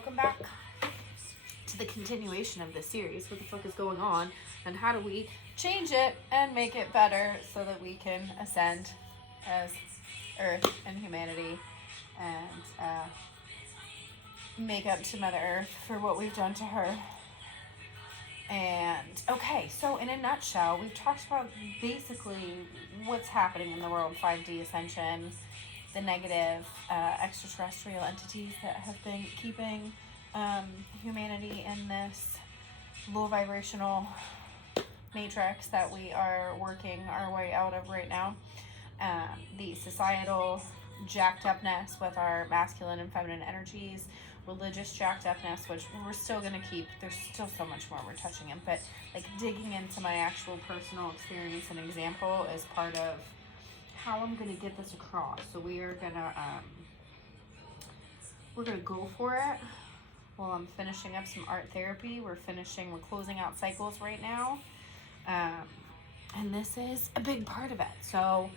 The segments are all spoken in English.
welcome back to the continuation of this series. What the fuck is going on, and how do we change it and make it better so that we can ascend as Earth and humanity and make up to Mother Earth for what we've done to her. And okay, so in a nutshell, we've talked about basically what's happening in the world, 5D ascension, the negative extraterrestrial entities that have been keeping humanity in this low vibrational matrix that we are working our way out of right now. The societal jacked upness with our masculine and feminine energies, religious jacked upness, which we're still going to keep. There's still so much more we're touching in, but like digging into my actual personal experience and example is part of how I'm going to get this across. So we're going to go for it while I'm finishing up some art therapy. We're closing out cycles right now. And this is a big part of it. So,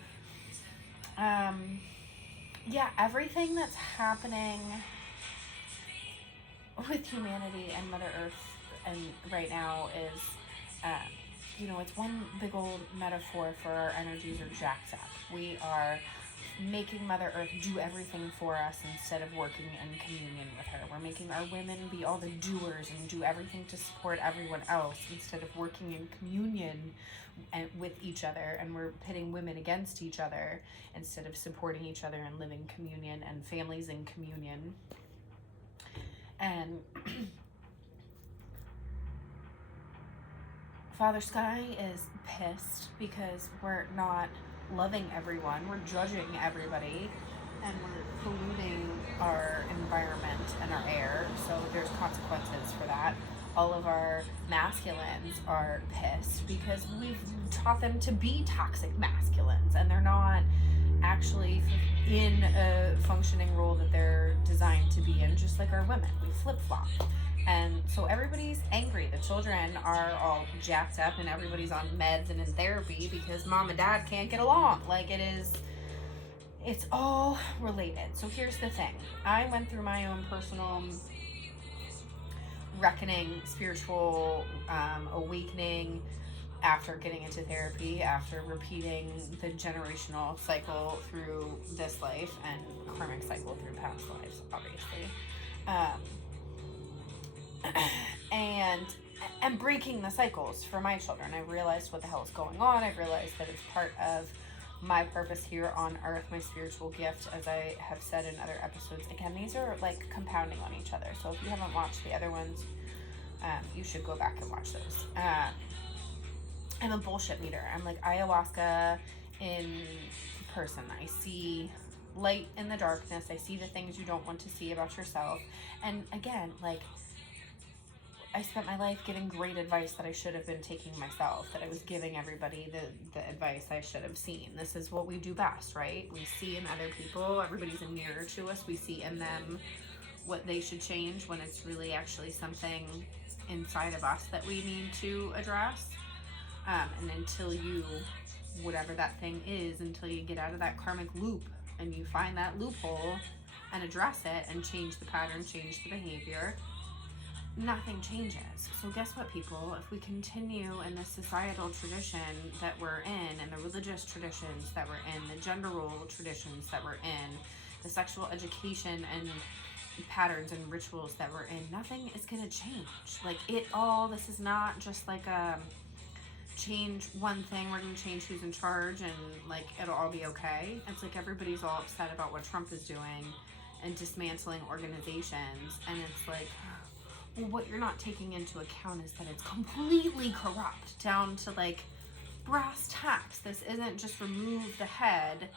yeah, everything that's happening with humanity and Mother Earth and right now is, it's one big old metaphor for our energies are jacked up. We are making Mother Earth do everything for us instead of working in communion with her. We're making our women be all the doers and do everything to support everyone else instead of working in communion with each other. And we're pitting women against each other instead of supporting each other and living communion and families in communion. And Father Sky is pissed because we're not loving everyone, we're judging everybody, and we're polluting our environment and our air, so there's consequences for that. All of our masculines are pissed because we've taught them to be toxic masculines, and they're not actually in a functioning role that they're designed to be in, just like our women. We flip-flop. And so everybody's angry. The children are all jacked up and everybody's on meds and in therapy because mom and dad can't get along. Like it's all related. So here's the thing. I went through my own personal reckoning, spiritual awakening after getting into therapy, after repeating the generational cycle through this life and karmic cycle through past lives, obviously. And breaking the cycles for my children. I realized what the hell is going on. I realized that it's part of my purpose here on earth, my spiritual gift, as I have said in other episodes. Again, these are like compounding on each other. So if you haven't watched the other ones, you should go back and watch those. I'm a bullshit meter. I'm like ayahuasca in person. I see light in the darkness. I see the things you don't want to see about yourself. And again, like, I spent my life giving great advice that I should have been taking myself, that I was giving everybody the advice I should have seen. This is what we do best, right? We see in other people, everybody's a mirror to us. We see in them what they should change when it's really actually something inside of us that we need to address. And until you, whatever that thing is, until you get out of that karmic loop and you find that loophole and address it and change the pattern, change the behavior, nothing changes. So guess what, people? If we continue in the societal tradition that we're in, and the religious traditions that we're in, the gender role traditions that we're in, the sexual education and patterns and rituals that we're in, nothing is going to change. Like this is not just like a change one thing, we're going to change who's in charge and like it'll all be okay. It's like everybody's all upset about what Trump is doing and dismantling organizations, and it's like, well, what you're not taking into account is that it's completely corrupt down to like brass tacks. This isn't just remove the head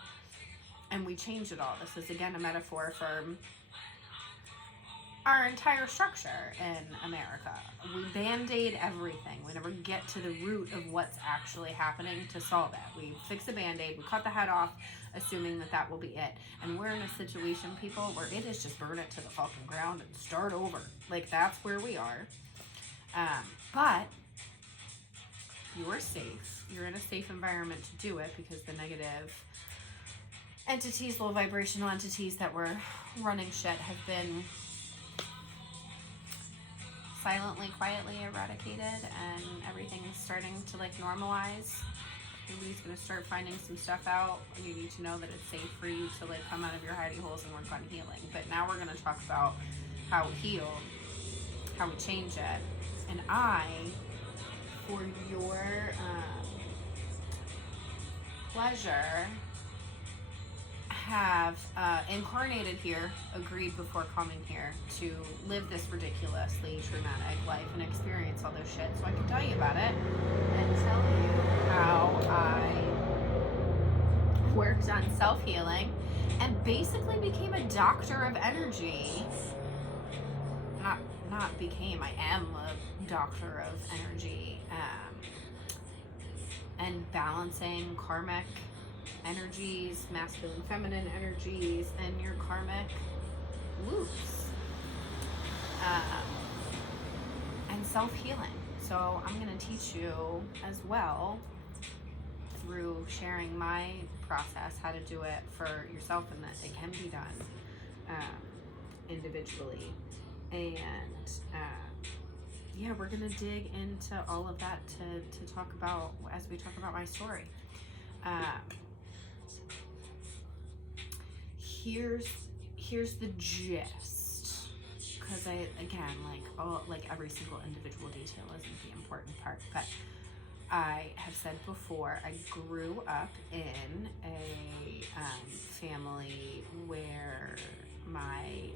and we change it all. This is again a metaphor for our entire structure in America. We band-aid everything. We never get to the root of what's actually happening to solve it. We fix a band-aid, we cut the head off, assuming that will be it. And we're in a situation, people, where it is just burn it to the fucking ground and start over. Like, that's where we are. But you're safe. You're in a safe environment to do it because the negative entities, low vibrational entities that were running shit have been silently, quietly eradicated, and everything's starting to like normalize. Everybody's gonna start finding some stuff out. You need to know that it's safe for you to like come out of your hidey holes and work on healing. But now we're gonna talk about how we heal, how we change it. And I, for your pleasure, have incarnated here, agreed before coming here to live this ridiculously traumatic life and experience all this shit so I can tell you about it and tell you how I worked on self-healing and basically became a doctor of energy. Not became, I am a doctor of energy, and balancing karmic energies, masculine, feminine energies, and your karmic loops, and self-healing. So I'm going to teach you as well through sharing my process how to do it for yourself, and that it can be done individually. And yeah, we're going to dig into all of that to talk about as we talk about my story. Here's the gist, because like every single individual detail isn't the important part, but I have said before, I grew up in a family where my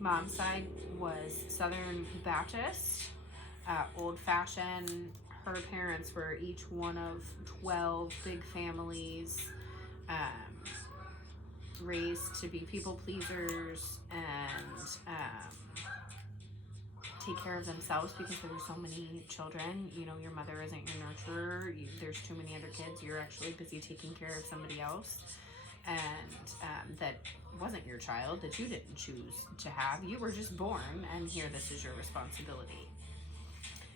mom's side was Southern Baptist, old-fashioned. Her parents were each one of 12 big families, raised to be people pleasers and take care of themselves because there were so many children. You know, your mother isn't your nurturer. There's too many other kids. You're actually busy taking care of somebody else. And that wasn't your child, that you didn't choose to have. You were just born, and here, this is your responsibility.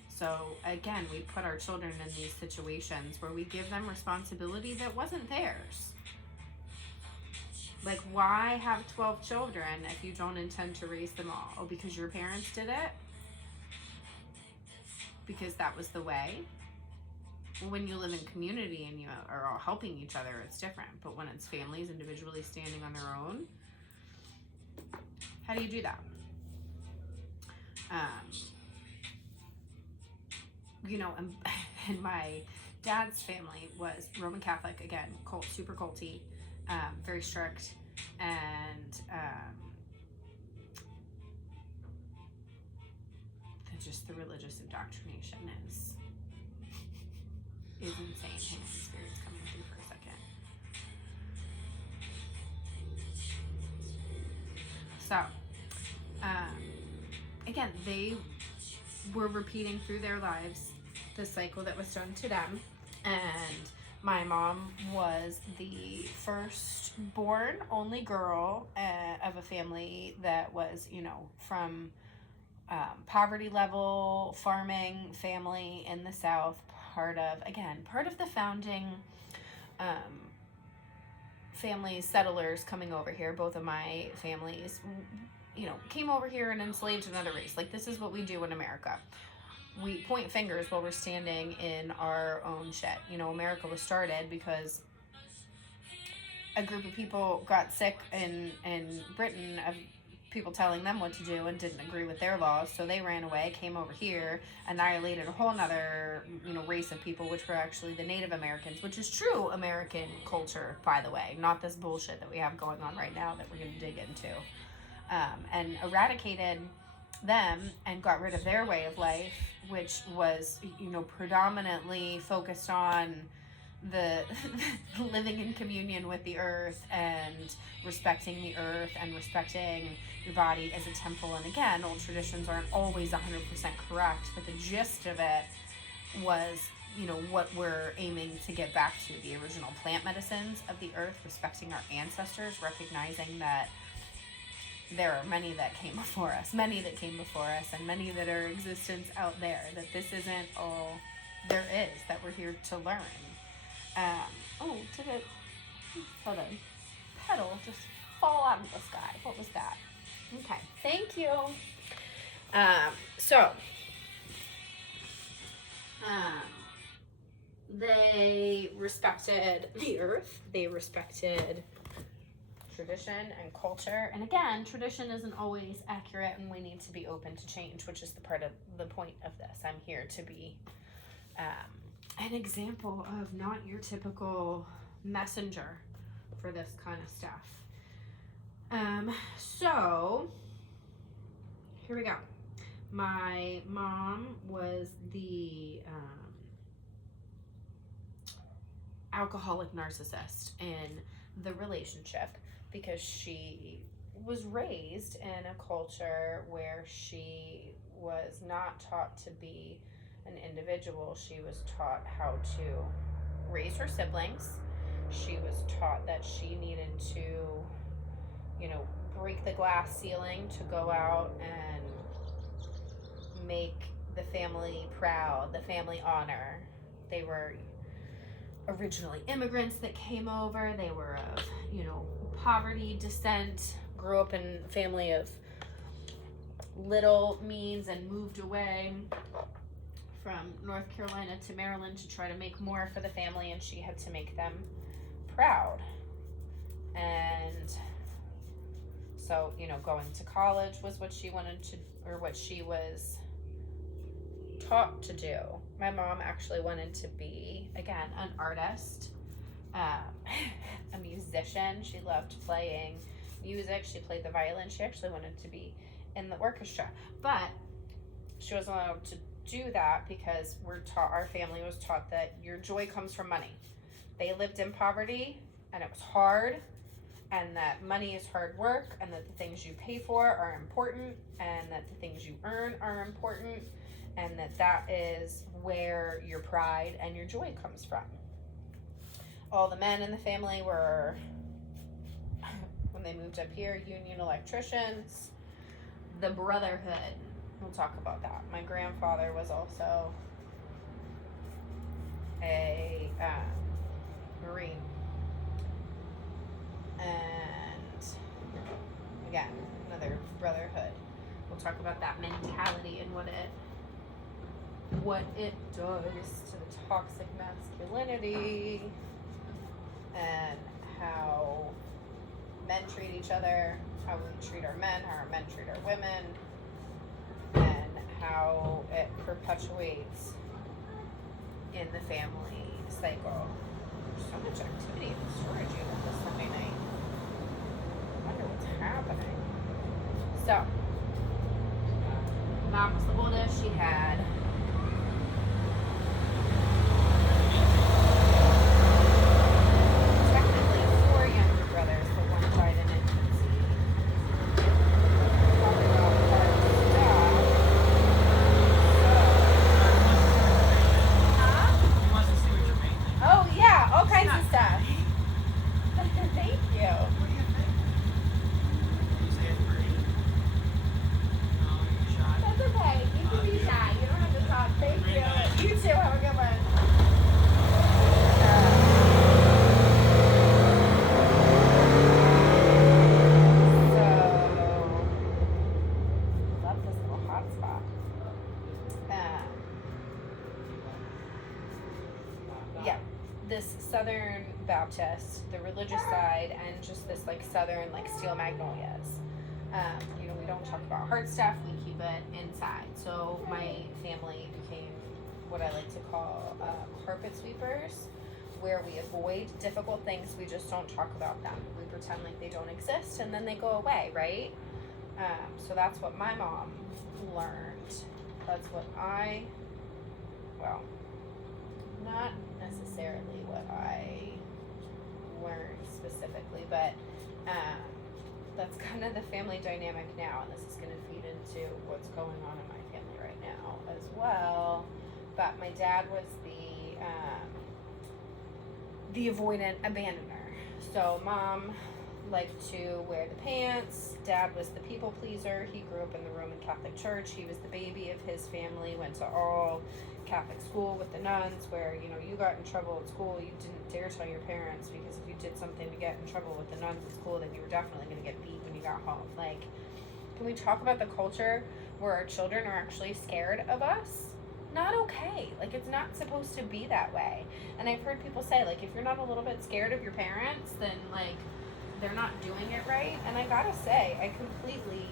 So again, we put our children in these situations where we give them responsibility that wasn't theirs. Like, why have 12 children if you don't intend to raise them all? Oh, because your parents did it? Because that was the way? When you live in community and you are all helping each other, it's different. But when it's families individually standing on their own, how do you do that? You know, and my dad's family was Roman Catholic, again, cult, super culty, very strict, and just the religious indoctrination is insane. Hang on, spirit's coming through for a second. So, again, they were repeating through their lives the cycle that was done to them, and my mom was the firstborn, only girl of a family that was, you know, from poverty level farming family in the South, part of the founding families, settlers coming over here. Both of my families, you know, came over here and enslaved another race. Like, this is what we do in America. We point fingers while we're standing in our own shit. You know, America was started because a group of people got sick in Britain of people telling them what to do and didn't agree with their laws, so they ran away, came over here, annihilated a whole nother, you know, race of people, which were actually the Native Americans, which is true American culture, by the way, not this bullshit that we have going on right now that we're going to dig into, and eradicated them and got rid of their way of life, which was, you know, predominantly focused on the living in communion with the earth and respecting the earth and respecting your body as a temple. And again, old traditions aren't always 100% correct, but the gist of it was, you know, what we're aiming to get back to, the original plant medicines of the earth, respecting our ancestors, recognizing that there are many that came before us, and many that are in existence out there, that this isn't all there is, that we're here to learn. Did the pedal just fall out of the sky? What was that? Okay, thank you. So, they respected the earth. They respected tradition and culture. And again, tradition isn't always accurate, and we need to be open to change, which is the part of the point of this. I'm here to be an example of not your typical messenger for this kind of stuff. So here we go. My mom was the alcoholic narcissist in the relationship because she was raised in a culture where she was not taught to be an individual. She was taught how to raise her siblings. She was taught that she needed to, break the glass ceiling to go out and make the family proud, the family honor. They were originally immigrants that came over. They were of, poverty descent, grew up in a family of little means and moved away from North Carolina to Maryland to try to make more for the family, and she had to make them proud. And so, going to college was what she wanted to, or what she was taught to do. My mom actually wanted to be, again, an artist, a musician. She loved playing music. She played the violin. She actually wanted to be in the orchestra, but she wasn't allowed to do that because our family was taught that your joy comes from money. They lived in poverty and it was hard, and that money is hard work, and that the things you pay for are important, and that the things you earn are important, and that is where your pride and your joy comes from. All the men in the family were, when they moved up here, union electricians. The brotherhood, we'll talk about that. My grandfather was also a Marine. And again, another brotherhood. We'll talk about that mentality and what it does to the toxic masculinity, and how men treat each other, how we treat our men, how our men treat our women, and how it perpetuates in the family cycle. There's so much activity in the storage unit this Sunday night. I wonder what's happening. So, mom was the oldest. She had technically 4 younger brothers, but one died in infancy. Talking about hard stuff. He wants to see what you're making. Oh yeah, all kinds of stuff. Thank you. What do you think? You say it's pretty? No, you shy? That's okay. You can be shy. You don't have to talk. Thank you. You too. Have a good one. Love this little hot spot. Yeah, this Southern Baptist, the religious side, and just this Southern steel magnolias. We don't talk about hard stuff. We keep it inside. So my family became what I like to call carpet sweepers, where we avoid difficult things. We just don't talk about them. We pretend like they don't exist, and then they go away, right? So that's what my mom learned. That's what not necessarily what I learned specifically, but that's kind of the family dynamic now, and this is going to feed into what's going on in my family right now as well. But my dad was the avoidant abandoner. So mom liked to wear the pants. Dad was the people pleaser. He grew up in the Roman Catholic Church. He was the baby of his family, went to all Catholic school with the nuns, where you got in trouble at school, you didn't dare tell your parents, because if you did something to get in trouble with the nuns at school, then you were definitely going to get beat when you got home. Can we talk about the culture where our children are actually scared of us, not okay. Like, it's not supposed to be that way. And I've heard people say, like, if you're not a little bit scared of your parents, then, like, they're not doing it right. And I gotta say, I completely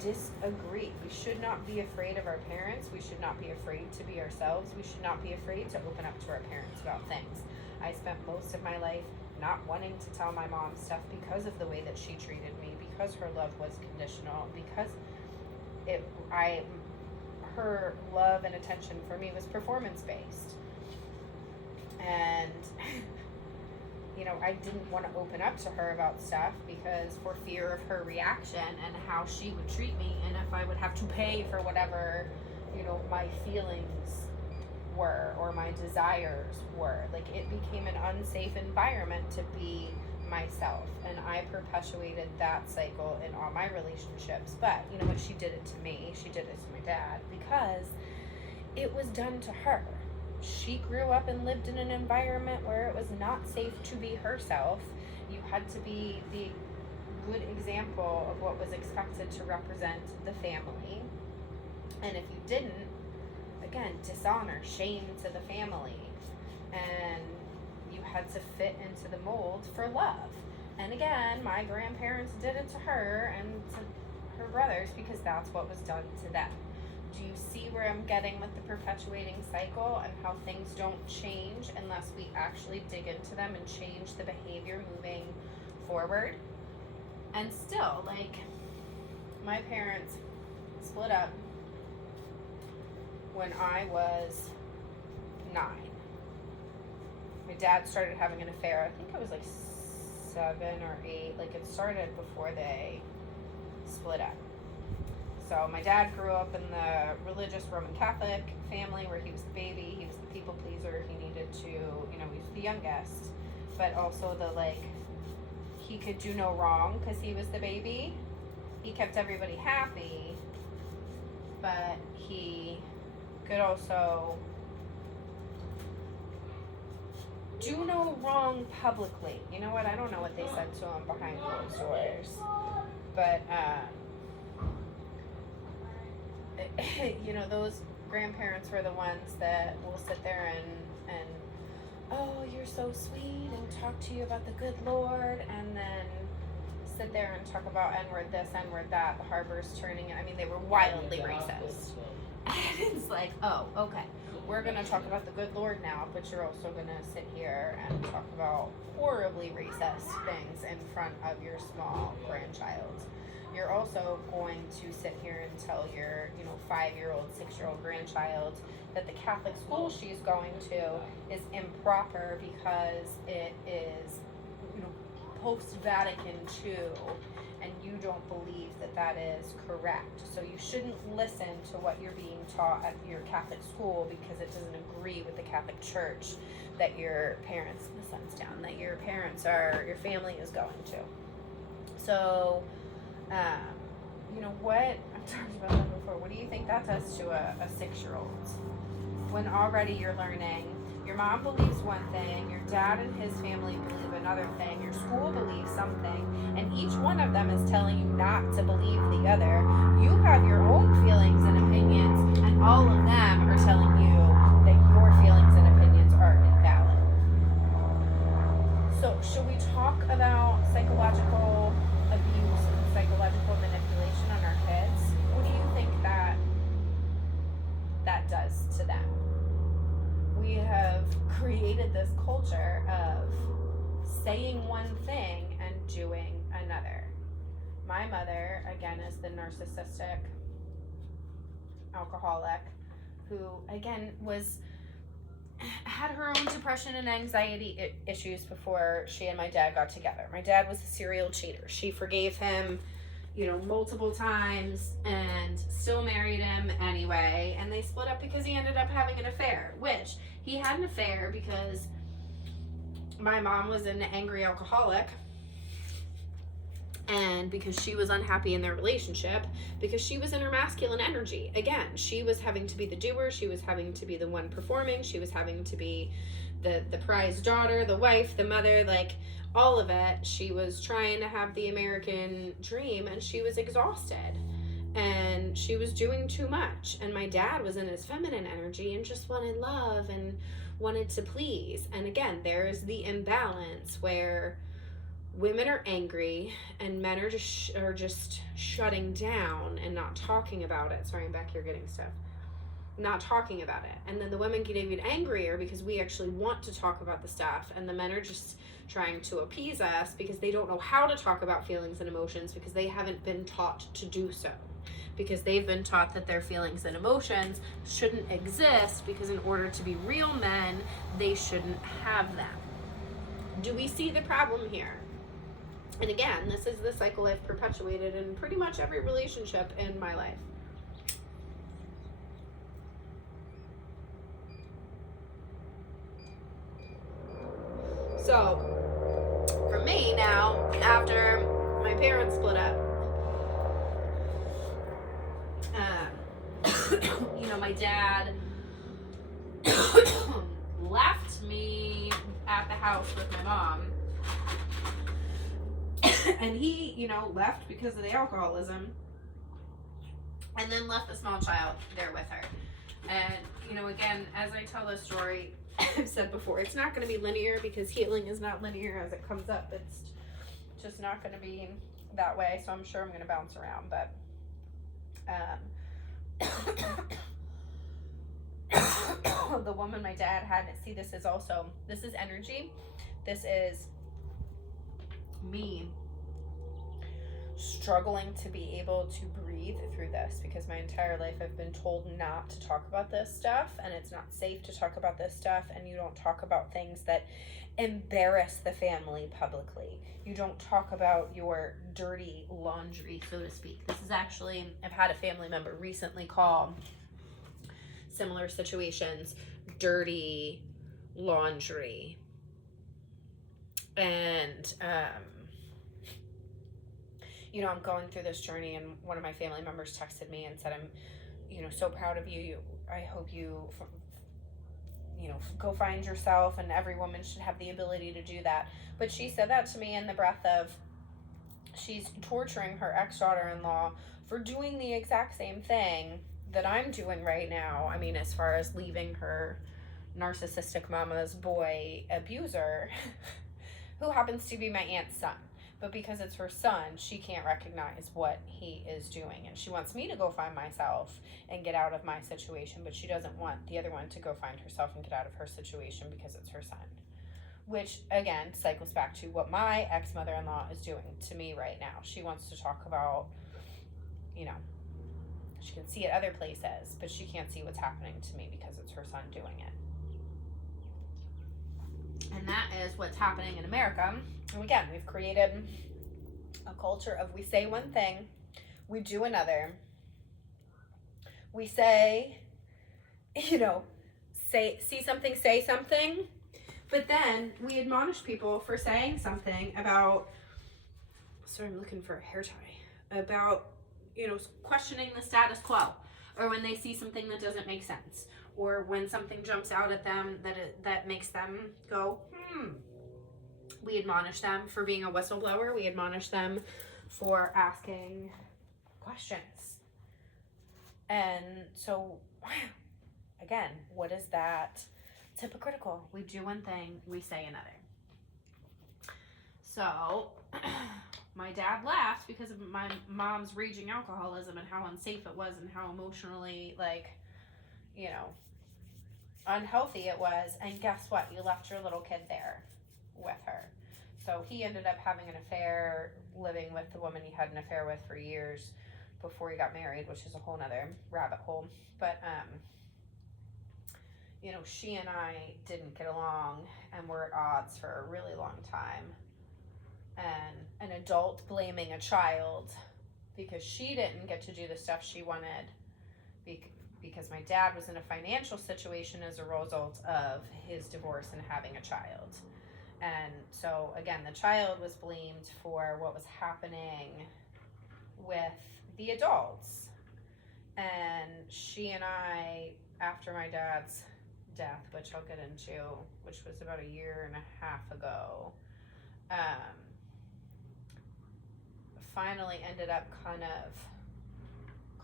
disagree. We should not be afraid of our parents. We should not be afraid to be ourselves. We should not be afraid to open up to our parents about things. I spent most of my life not wanting to tell my mom stuff because of the way that she treated me, because her love was conditional, because her love and attention for me was performance-based. And you know, I didn't want to open up to her about stuff because for fear of her reaction and how she would treat me, and if I would have to pay for whatever, you know, my feelings were or my desires were. Like, it became an unsafe environment to be myself, and I perpetuated that cycle in all my relationships. But you know what, she did it to me, she did it to my dad, because it was done to her. She grew up and lived in an environment where it was not safe to be herself. You had to be the good example of what was expected to represent the family, and if you didn't, again, dishonor, shame to the family, and you had to fit into the mold for love. And again, my grandparents did it to her and to her brothers because that's what was done to them. Do you see where I'm getting with the perpetuating cycle and how things don't change unless we actually dig into them and change the behavior moving forward? And still, like, my parents split up when I was 9. My dad started having an affair. I think it was like 7 or 8. Like, it started before they split up. So my dad grew up in the religious Roman Catholic family where he was the baby, he was the people pleaser, he needed to, you know, he was the youngest, but also the, like, he could do no wrong because he was the baby. He kept everybody happy, but he could also do no wrong publicly. You know what? I don't know what they said to him behind closed doors, but you know, those grandparents were the ones that will sit there and oh, you're so sweet, and talk to you about the good Lord, and then sit there and talk about N-word this, N-word that, the harbor's turning. I mean, they were wildly racist. And it's like, oh, okay, we're going to talk about the good Lord now, but you're also going to sit here and talk about horribly racist things in front of your small grandchild. You're also going to sit here and tell your, you know, 5-year-old, 6-year-old grandchild that the Catholic school she's going to is improper because it is, you know, post-Vatican II, and you don't believe that that is correct. So you shouldn't listen to what you're being taught at your Catholic school because it doesn't agree with the Catholic Church that your parents, the sun's down, that your parents are, your family is going to. So, you know, what, I've talked about that before, what do you think that does to a 6-year-old? When already you're learning, your mom believes one thing, your dad and his family believe another thing, your school believes something, and each one of them is telling you not to believe the other. You have your own feelings and opinions, and all of them are telling you that your feelings and opinions are invalid. So, should we talk about psychological abuse and psychological manipulation on our kids? What do you think that does to them? We have created this culture of saying one thing and doing another. My mother, again, is the narcissistic alcoholic who, again, had her own depression and anxiety issues before she and my dad got together. My dad was a serial cheater. She forgave him, you know, multiple times and still married him anyway. And they split up because he ended up having an affair, which he had an affair because my mom was an angry alcoholic, and because she was unhappy in their relationship, because she was in her masculine energy. Again, she was having to be the doer, she was having to be the one performing, she was having to be the prized daughter, the wife, the mother, like all of it. She was trying to have the American dream, and she was exhausted. and she was doing too much, and my dad was in his feminine energy and just wanted love and wanted to please. And again, there's the imbalance where women are angry and men are just shutting down and not talking about it. Sorry, I'm back here getting stuff. Not talking about it. And then the women get even angrier because we actually want to talk about the stuff, and the men are just trying to appease us because they don't know how to talk about feelings and emotions because they haven't been taught to do so. Because they've been taught that their feelings and emotions shouldn't exist, because in order to be real men, they shouldn't have them. Do we see the problem here? And again, this is the cycle I've perpetuated in pretty much every relationship in my life. So, for me now, after my parents split up, my dad left me at the house with my mom. And he, left because of the alcoholism, and then left the small child there with her. And, again, as I tell this story, I've said before, it's not going to be linear because healing is not linear as it comes up. It's just not going to be that way. So I'm sure I'm going to bounce around. But the woman my dad had, see, this is energy. This is me struggling to be able to breathe through this, because my entire life I've been told not to talk about this stuff, and it's not safe to talk about this stuff, and you don't talk about things that embarrass the family publicly. You don't talk about your dirty laundry, so to speak. This is actually, I've had a family member recently call similar situations dirty laundry. And I'm going through this journey, and one of my family members texted me and said, I'm, so proud of you. I hope you, go find yourself, and every woman should have the ability to do that. But she said that to me in the breath of, she's torturing her ex-daughter-in-law for doing the exact same thing that I'm doing right now. I mean, as far as leaving her narcissistic mama's boy abuser, who happens to be my aunt's son. But because it's her son, she can't recognize what he is doing. And she wants me to go find myself and get out of my situation, but she doesn't want the other one to go find herself and get out of her situation because it's her son. Which, again, cycles back to what my ex-mother-in-law is doing to me right now. She wants to talk about, she can see it other places, but she can't see what's happening to me because it's her son doing it. And that is what's happening in America. And again, we've created a culture of, we say one thing, we do another. We say, see something, say something. But then we admonish people for saying something about, sorry, I'm looking for a hair tie, about, questioning the status quo, or when they see something that doesn't make sense, or when something jumps out at them that makes them go, We admonish them for being a whistleblower. We admonish them for asking questions. And so, again, what is that? It's hypocritical. We do one thing, we say another. So, my dad left because of my mom's raging alcoholism and how unsafe it was and how emotionally, unhealthy it was. And guess what? You left your little kid there with her. So he ended up having an affair, living with the woman he had an affair with for years before he got married, which is a whole nother rabbit hole. But, she and I didn't get along and were at odds for a really long time. And an adult blaming a child because she didn't get to do the stuff she wanted because my dad was in a financial situation as a result of his divorce and having a child. And so, again, the child was blamed for what was happening with the adults. And she and I, after my dad's death, which I'll get into, which was about a year and a half ago, finally ended up kind of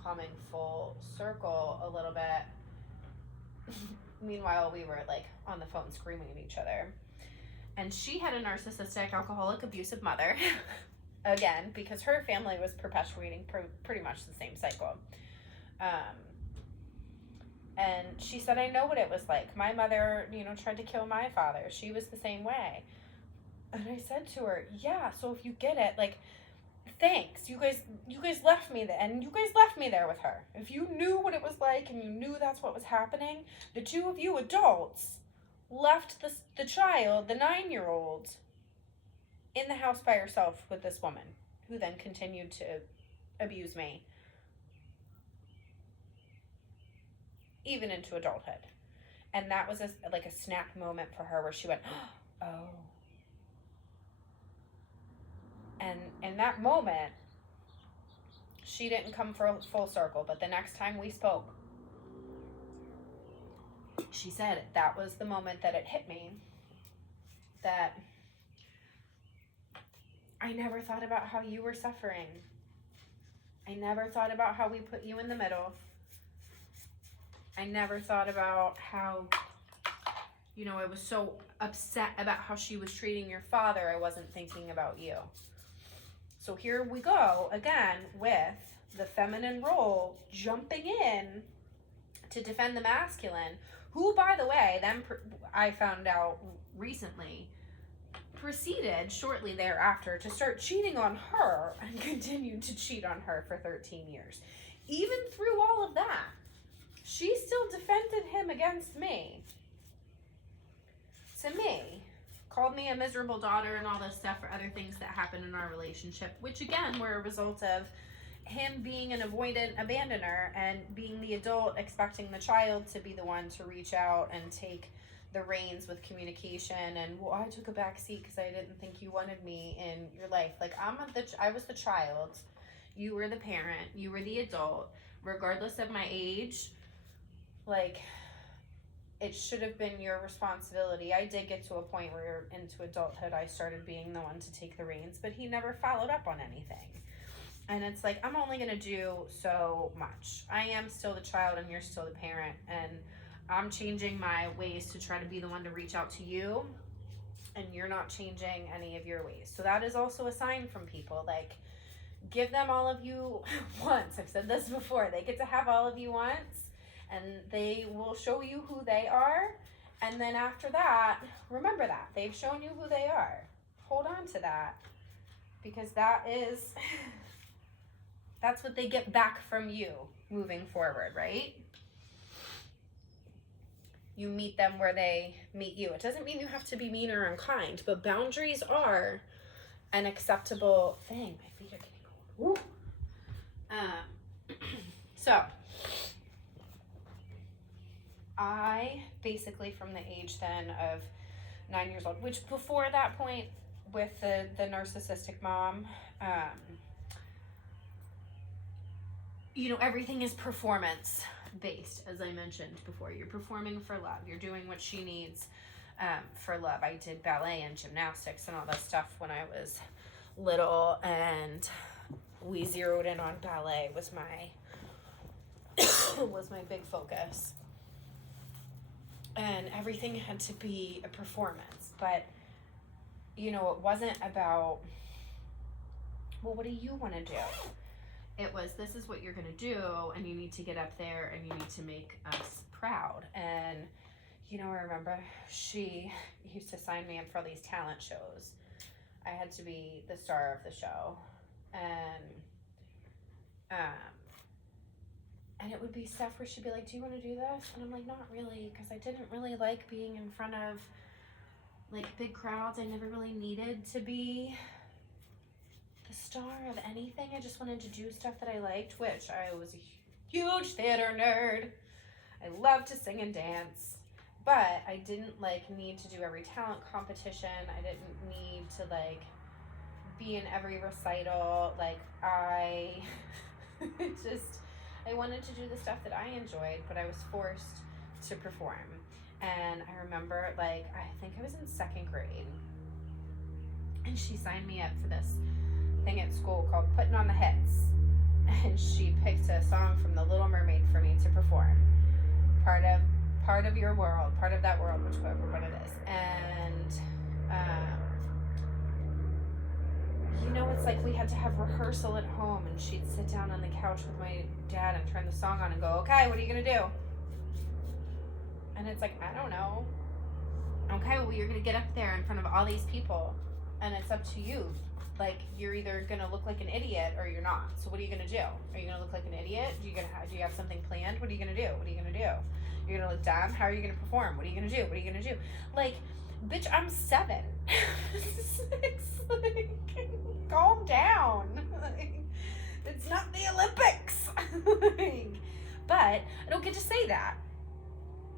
coming full circle a little bit. Meanwhile, we were like on the phone screaming at each other. And she had a narcissistic, alcoholic, abusive mother. Again, because her family was perpetuating pretty much the same cycle. And she said, I know what it was like. My mother, tried to kill my father. She was the same way. And I said to her, yeah, so if you get it, like, thanks. You guys left me there, and you guys left me there with her. If you knew what it was like and you knew that's what was happening, the two of you adults left the child, the 9-year-old, in the house by herself with this woman, who then continued to abuse me, even into adulthood. And that was a snap moment for her where she went, oh. And in that moment, she didn't come full circle, but the next time we spoke, she said that was the moment that it hit me, that I never thought about how you were suffering. I never thought about how we put you in the middle. I never thought about how, I was so upset about how she was treating your father. I wasn't thinking about you. So here we go again with the feminine role jumping in to defend the masculine, who, by the way, then I found out recently, proceeded shortly thereafter to start cheating on her and continued to cheat on her for 13 years. Even through all of that, she still defended him against me. To me, called me a miserable daughter and all this stuff for other things that happened in our relationship, which again were a result of him being an avoidant abandoner and being the adult expecting the child to be the one to reach out and take the reins with communication. And I took a back seat because I didn't think you wanted me in your life. Like, I was the child, you were the parent, you were the adult, regardless of my age. Like, it should have been your responsibility. I did get to a point where into adulthood I started being the one to take the reins, but he never followed up on anything. And it's like, I'm only going to do so much. I am still the child and you're still the parent, and I'm changing my ways to try to be the one to reach out to you, and you're not changing any of your ways. So that is also a sign from people. Like, give them all of you once. I've said this before. They get to have all of you once, and they will show you who they are. And then after that, remember that. They've shown you who they are. Hold on to that, because that's what they get back from you moving forward, right? You meet them where they meet you. It doesn't mean you have to be mean or unkind, but boundaries are an acceptable thing. My feet are getting cold. So I basically, from the age then of 9 years old, which before that point with the narcissistic mom, everything is performance based, as I mentioned before. You're performing for love. You're doing what she needs for love. I did ballet and gymnastics and all that stuff when I was little, and we zeroed in on ballet was my big focus. And everything had to be a performance. But, it wasn't about, well, what do you want to do? It was, this is what you're going to do, and you need to get up there, and you need to make us proud. And, I remember she used to sign me up for these talent shows. I had to be the star of the show. And it would be stuff where she'd be like, do you want to do this? And I'm like, not really, because I didn't really like being in front of, like, big crowds. I never really needed to be the star of anything. I just wanted to do stuff that I liked, which I was a huge theater nerd. I loved to sing and dance, but I didn't need to do every talent competition. I didn't need to be in every recital. I wanted to do the stuff that I enjoyed, but I was forced to perform. And I remember I think I was in 2nd grade, and she signed me up for this thing at school called Putting on the Hits, and she picked picked a song from The Little Mermaid for me to perform. Part of your world, part of that world, whichever one it is. And you know, it's like we had to have rehearsal at home, and she'd sit down on the couch with my dad and turn the song on and go, okay, what are you gonna do? And it's like, I don't know. Okay, well, you're gonna get up there in front of all these people, and it's up to you. Like, you're either gonna look like an idiot or you're not. So what are you gonna do? Are you gonna look like an idiot? Do you have something planned? What are you gonna do? What are you gonna do? You're gonna look dumb? How are you gonna perform? What are you gonna do? What are you gonna do? Like, bitch, I'm 7. It's like, calm down. Like, it's not the Olympics. Like, but I don't get to say that.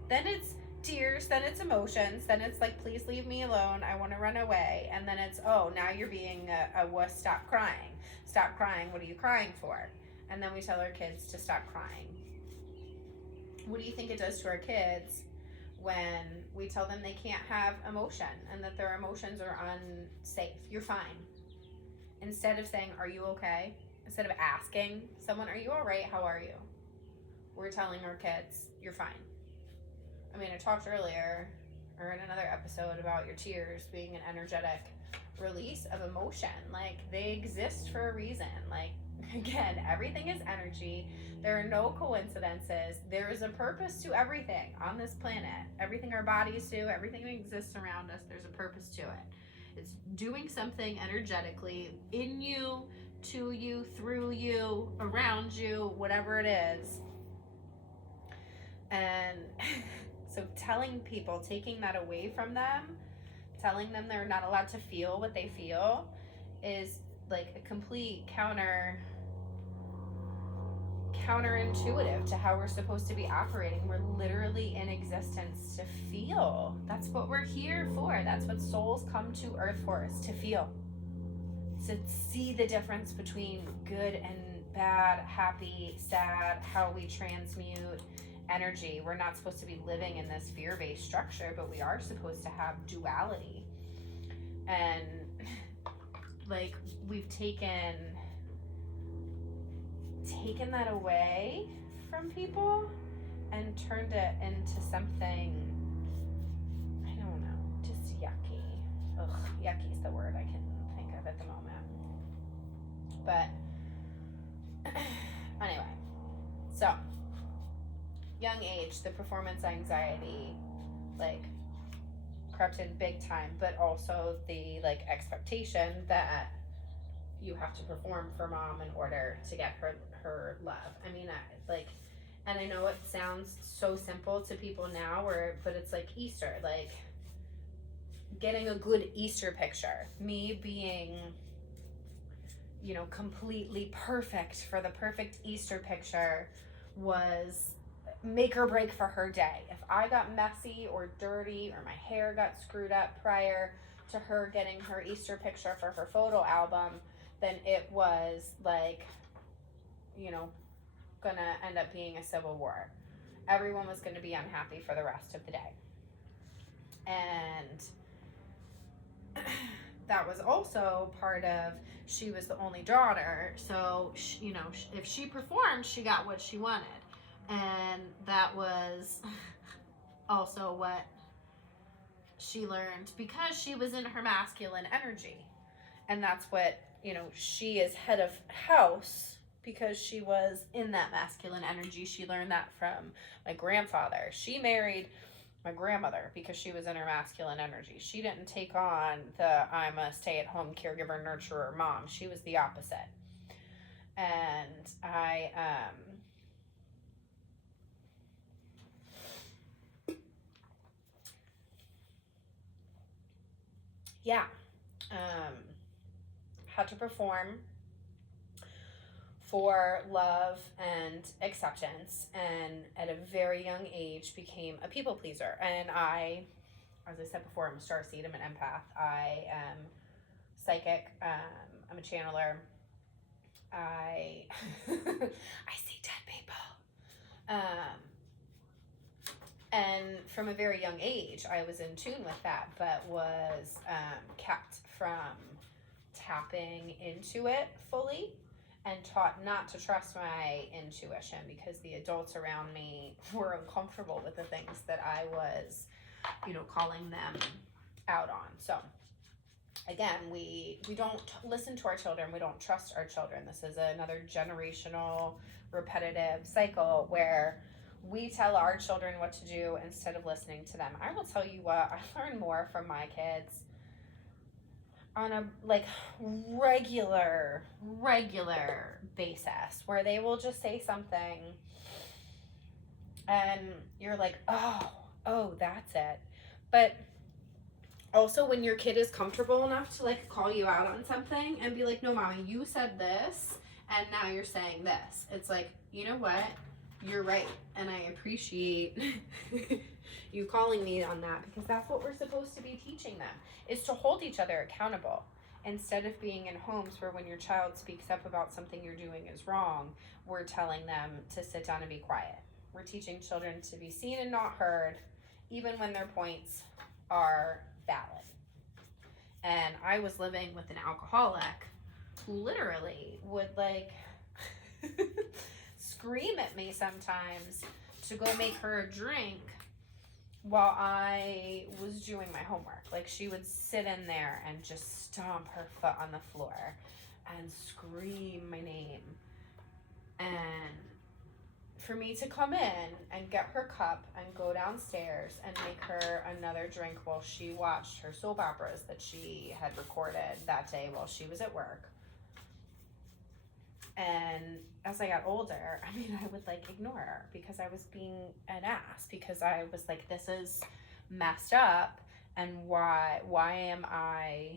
Then it's tears, then it's emotions, then it's like, please leave me alone, I want to run away. And then it's, oh, now you're being a wuss, stop crying. Stop crying, what are you crying for? And then we tell our kids to stop crying. What do you think it does to our kids when we tell them they can't have emotion and that their emotions are unsafe? You're fine. Instead of saying, are you okay? Instead of asking someone, are you all right? How are you? We're telling our kids, you're fine. I mean, I talked earlier or in another episode about your tears being an energetic release of emotion. Like, they exist for a reason. Like, again, everything is energy. There are no coincidences. There is a purpose to everything on this planet. Everything our bodies do, everything that exists around us, there's a purpose to it. It's doing something energetically in you, to you, through you, around you, whatever it is. And so telling people, taking that away from them, telling them they're not allowed to feel what they feel, is like a complete counterintuitive to how we're supposed to be operating. We're literally in existence to feel. That's what we're here for. That's what souls come to Earth for, is to feel. To see the difference between good and bad, happy, sad, how we transmute energy. We're not supposed to be living in this fear-based structure, but we are supposed to have duality. And like, we've taken that away from people and turned it into something, I don't know, just yucky. Ugh, yucky is the word I can think of at the moment. But anyway, so young age, the performance anxiety, like, crept in big time, but also the, like, expectation that you have to perform for mom in order to get her love. I mean, and I know it sounds so simple to people now, but it's like Easter, like getting a good Easter picture, me being, you know, completely perfect for the perfect Easter picture was make or break for her day. If I got messy or dirty or my hair got screwed up prior to her getting her Easter picture for her photo album, then it was like, you know, gonna end up being a civil war. Everyone was gonna be unhappy for the rest of the day. And that was also part of, she was the only daughter, so she, you know, if she performed, she got what she wanted. And that was also what she learned because she was in her masculine energy. And that's what, you know, she is head of house because she was in that masculine energy. She learned that from my grandfather. She married my grandmother because she was in her masculine energy. She didn't take on the I'm a stay-at-home caregiver, nurturer mom. She was the opposite. And I had to perform for love and acceptance, and at a very young age became a people pleaser. And I, as I said before, I'm a starseed, I'm an empath, I am psychic, I'm a channeler, I see dead people. And from a very young age, I was in tune with that, but was kept from tapping into it fully and taught not to trust my intuition because the adults around me were uncomfortable with the things that I was, calling them out on. So again, we don't listen to our children. We don't trust our children. This is another generational repetitive cycle where we tell our children what to do instead of listening to them. I will tell you what, I learn more from my kids on a regular basis, where they will just say something and you're like, oh, that's it. But also, when your kid is comfortable enough to call you out on something and be like, no, mommy, you said this and now you're saying this, it's like, you know what, you're right, and I appreciate you calling me on that, because that's what we're supposed to be teaching them, is to hold each other accountable, instead of being in homes where when your child speaks up about something you're doing is wrong, we're telling them to sit down and be quiet. We're teaching children to be seen and not heard, even when their points are valid. And I was living with an alcoholic who literally would scream at me sometimes to go make her a drink while I was doing my homework. She would sit in there and just stomp her foot on the floor and scream my name. And for me to come in and get her cup and go downstairs and make her another drink while she watched her soap operas that she had recorded that day while she was at work. And as I got older, I would ignore her because I was being an ass, because I was like, this is messed up, and why am I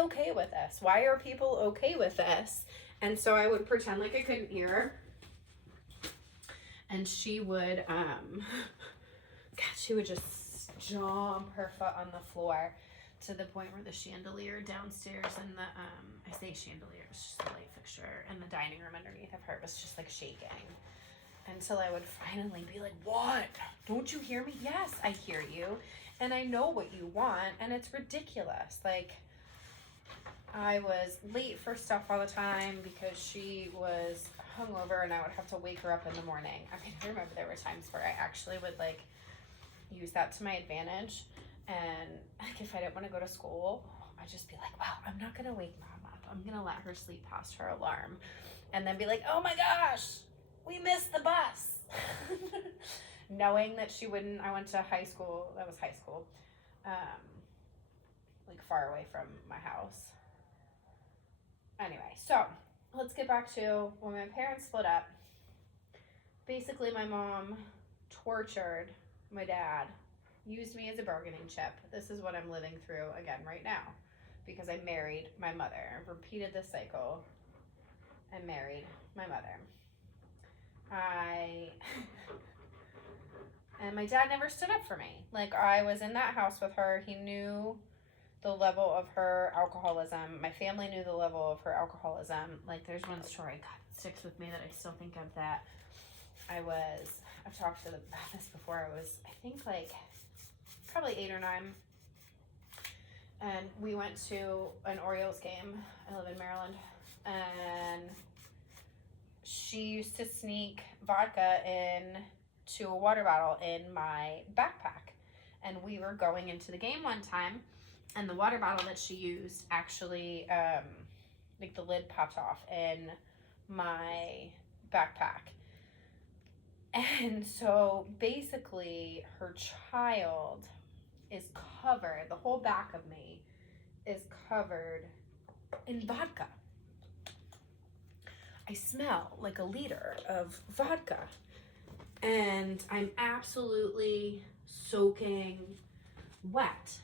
okay with this? Why are people okay with this? And so I would pretend like I couldn't hear her, and she would just stomp her foot on the floor, to the point where the chandelier downstairs and the, I say chandelier, it's just a light fixture, and the dining room underneath of her was just shaking. Until I would finally be like, what? Don't you hear me? Yes, I hear you. And I know what you want, and it's ridiculous. I was late for stuff all the time because she was hungover, and I would have to wake her up in the morning. I remember there were times where I actually would use that to my advantage. And if I didn't want to go to school, I'd just be like, wow, I'm not going to wake mom up. I'm going to let her sleep past her alarm. And then be like, oh my gosh, we missed the bus. Knowing that she wouldn't. I went to high school. That was high school. Far away from my house. Anyway, so let's get back to when my parents split up. Basically, my mom tortured my dad, used me as a bargaining chip. This is what I'm living through again right now, because I married my mother. I've repeated this cycle. I married my mother. And my dad never stood up for me. I was in that house with her. He knew the level of her alcoholism. My family knew the level of her alcoholism. There's one story, God, that sticks with me, that I still think of, that I've talked about this before. I was, I think, probably 8 or 9. And we went to an Orioles game. I live in Maryland. And she used to sneak vodka into a water bottle in my backpack. And we were going into the game one time, and the water bottle that she used actually, the lid popped off in my backpack. And so basically her child is covered, the whole back of me is covered in vodka. I smell like a liter of vodka, and I'm absolutely soaking wet.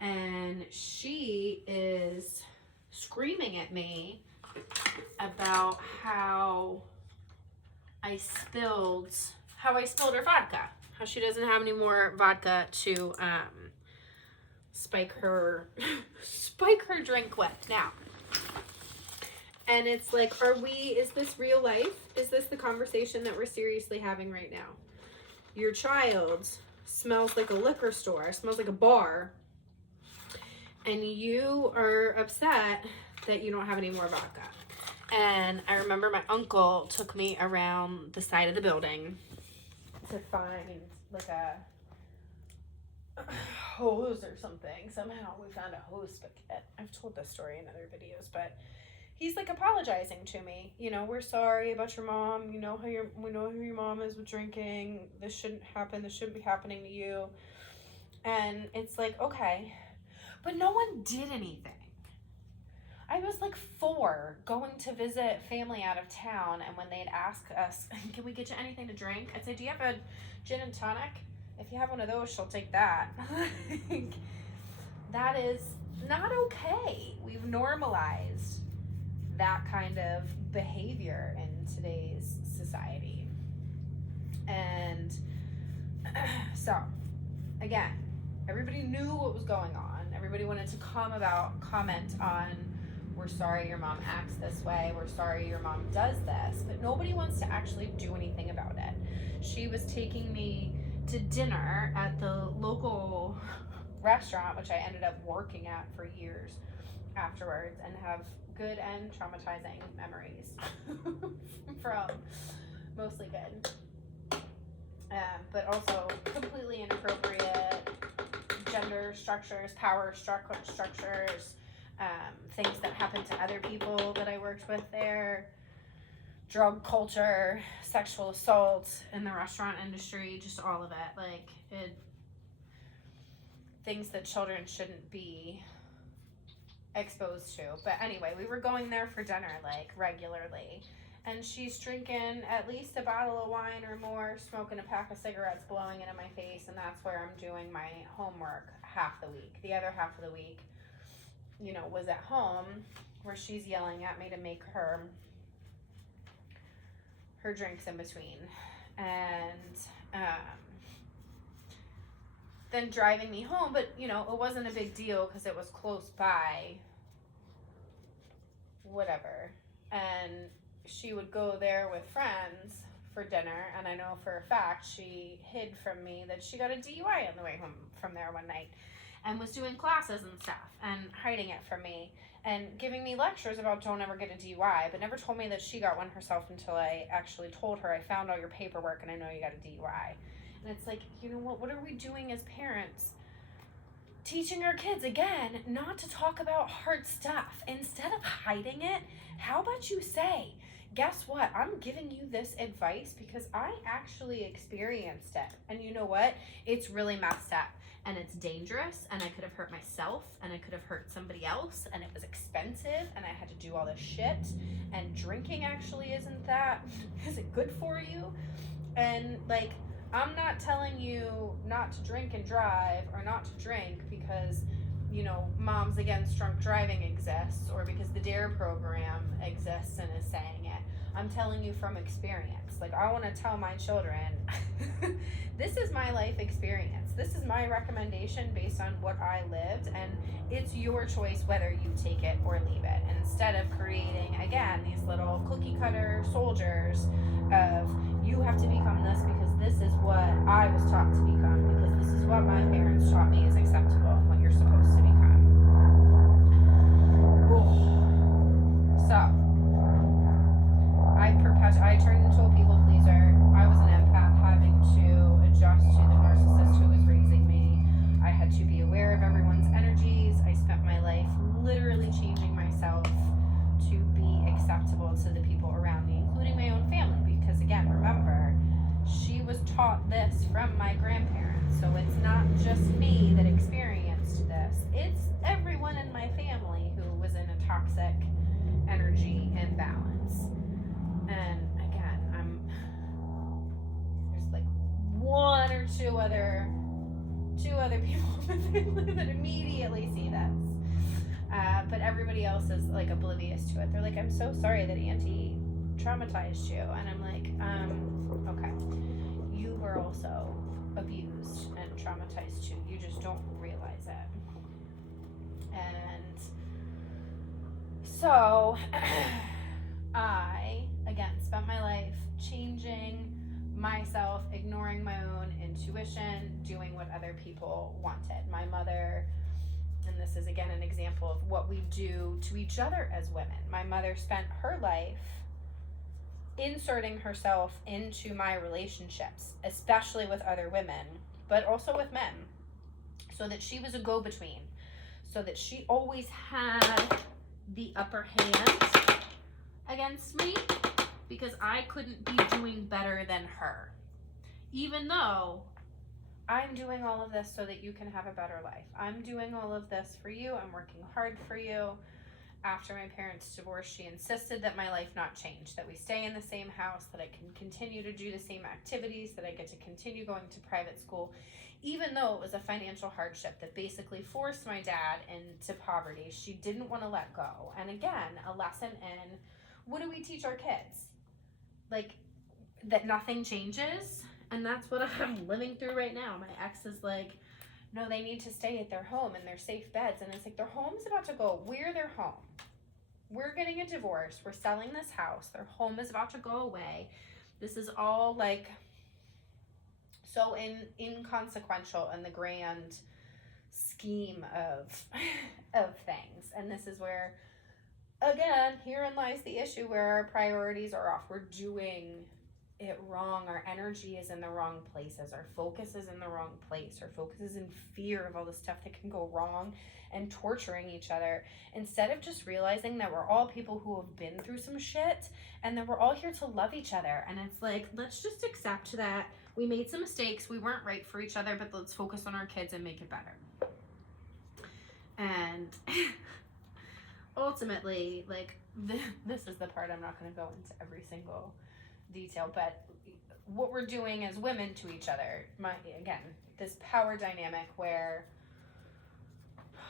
And she is screaming at me about how I spilled her vodka. How she doesn't have any more vodka to spike her drink with now. And it's is this real life? Is this the conversation that we're seriously having right now? Your child smells like a liquor store, smells like a bar, and you are upset that you don't have any more vodka. And I remember my uncle took me around the side of the building to find like a hose or something. Somehow we found a hose spigot. I've told this story in other videos, but he's like apologizing to me. You know, we're sorry about your mom. We know how your mom is with drinking. This shouldn't happen. This shouldn't be happening to you. And it's like, okay, but no one did anything. I was like 4 going to visit family out of town, and when they'd ask us, can we get you anything to drink? I'd say, do you have a gin and tonic? If you have one of those, she'll take that. That is not okay. We've normalized that kind of behavior in today's society. And so, again, everybody knew what was going on. Everybody wanted to comment on, we're sorry your mom acts this way, we're sorry your mom does this, but nobody wants to actually do anything about it. She was taking me to dinner at the local restaurant, which I ended up working at for years afterwards, and have good and traumatizing memories from. Mostly good, but also completely inappropriate gender structures, power structures, things that happened to other people that I worked with there, drug culture, sexual assault in the restaurant industry, just all of it. Like, things that children shouldn't be exposed to. But anyway, we were going there for dinner like regularly, and she's drinking at least a bottle of wine or more, smoking a pack of cigarettes, blowing it in my face, and that's where I'm doing my homework half the week. The other half of the week, you know, was at home, where she's yelling at me to make her drinks in between, and then driving me home. But you know, it wasn't a big deal because it was close by, whatever. And she would go there with friends for dinner, and I know for a fact she hid from me that she got a DUI on the way home from there one night, and was doing classes and stuff and hiding it from me and giving me lectures about don't ever get a DUI, but never told me that she got one herself until I actually told her, I found all your paperwork and I know you got a DUI. And it's like, you know what are we doing as parents? Teaching our kids, again, not to talk about hard stuff. Instead of hiding it, how about you say, guess what? I'm giving you this advice because I actually experienced it. And you know what? It's really messed up. And it's dangerous, and I could have hurt myself, and I could have hurt somebody else, and it was expensive, and I had to do all this shit, and drinking actually isn't good for you? And like, I'm not telling you not to drink and drive, or not to drink because, you know, Moms Against Drunk Driving exists, or because the DARE program exists and is saying it. I'm telling you from experience. Like, I want to tell my children, this is my life experience. This is my recommendation based on what I lived, and it's your choice whether you take it or leave it. Instead of creating, again, these little cookie cutter soldiers of, you have to become this because this is what I was taught to become, because this is what my parents taught me is acceptable and what you're supposed to become. So, I turned into a people pleaser. I was an empath, having to adjust to the narcissist who was raising me. I had to be aware of everyone's energies. I spent my life literally changing myself to be acceptable to the people around me, including my own family. Because again, remember, she was taught this from my grandparents. So it's not just me that experienced this. It's everyone in my family who was in a toxic energy imbalance. And again, there's like one or two other people in the family that immediately see this. But everybody else is like oblivious to it. They're like, I'm so sorry that Auntie traumatized you. And I'm like, okay. You were also abused and traumatized too. You just don't realize it. And so I, again, spent my life changing myself, ignoring my own intuition, doing what other people wanted. My mother And this is again an example of what we do to each other as women. My mother spent her life inserting herself into my relationships, especially with other women, but also with men, so that she was a go-between, so that she always had the upper hand against me, because I couldn't be doing better than her, even though I'm doing all of this so that you can have a better life. I'm doing all of this for you. I'm working hard for you. After my parents' divorce, she insisted that my life not change, that we stay in the same house, that I can continue to do the same activities, that I get to continue going to private school, even though it was a financial hardship that basically forced my dad into poverty. She didn't want to let go. And again, a lesson in, what do we teach our kids? Like, that nothing changes. And that's what I'm living through right now. My ex is like, no, they need to stay at their home in their safe beds. And it's like, their home's about to go. We're their home. We're getting a divorce. We're selling this house. Their home is about to go away. This is all like so inconsequential in the grand scheme of things. And this is where, again, herein lies the issue, where our priorities are off. We're doing it wrong. Our energy is in the wrong places. Our focus is in the wrong place. Our focus is in fear of all the stuff that can go wrong and torturing each other, instead of just realizing that we're all people who have been through some shit and that we're all here to love each other. And it's like, let's just accept that we made some mistakes, we weren't right for each other, but let's focus on our kids and make it better. And ultimately, like, this is the part I'm not going to go into every single detail, but what we're doing as women to each other, again, this power dynamic where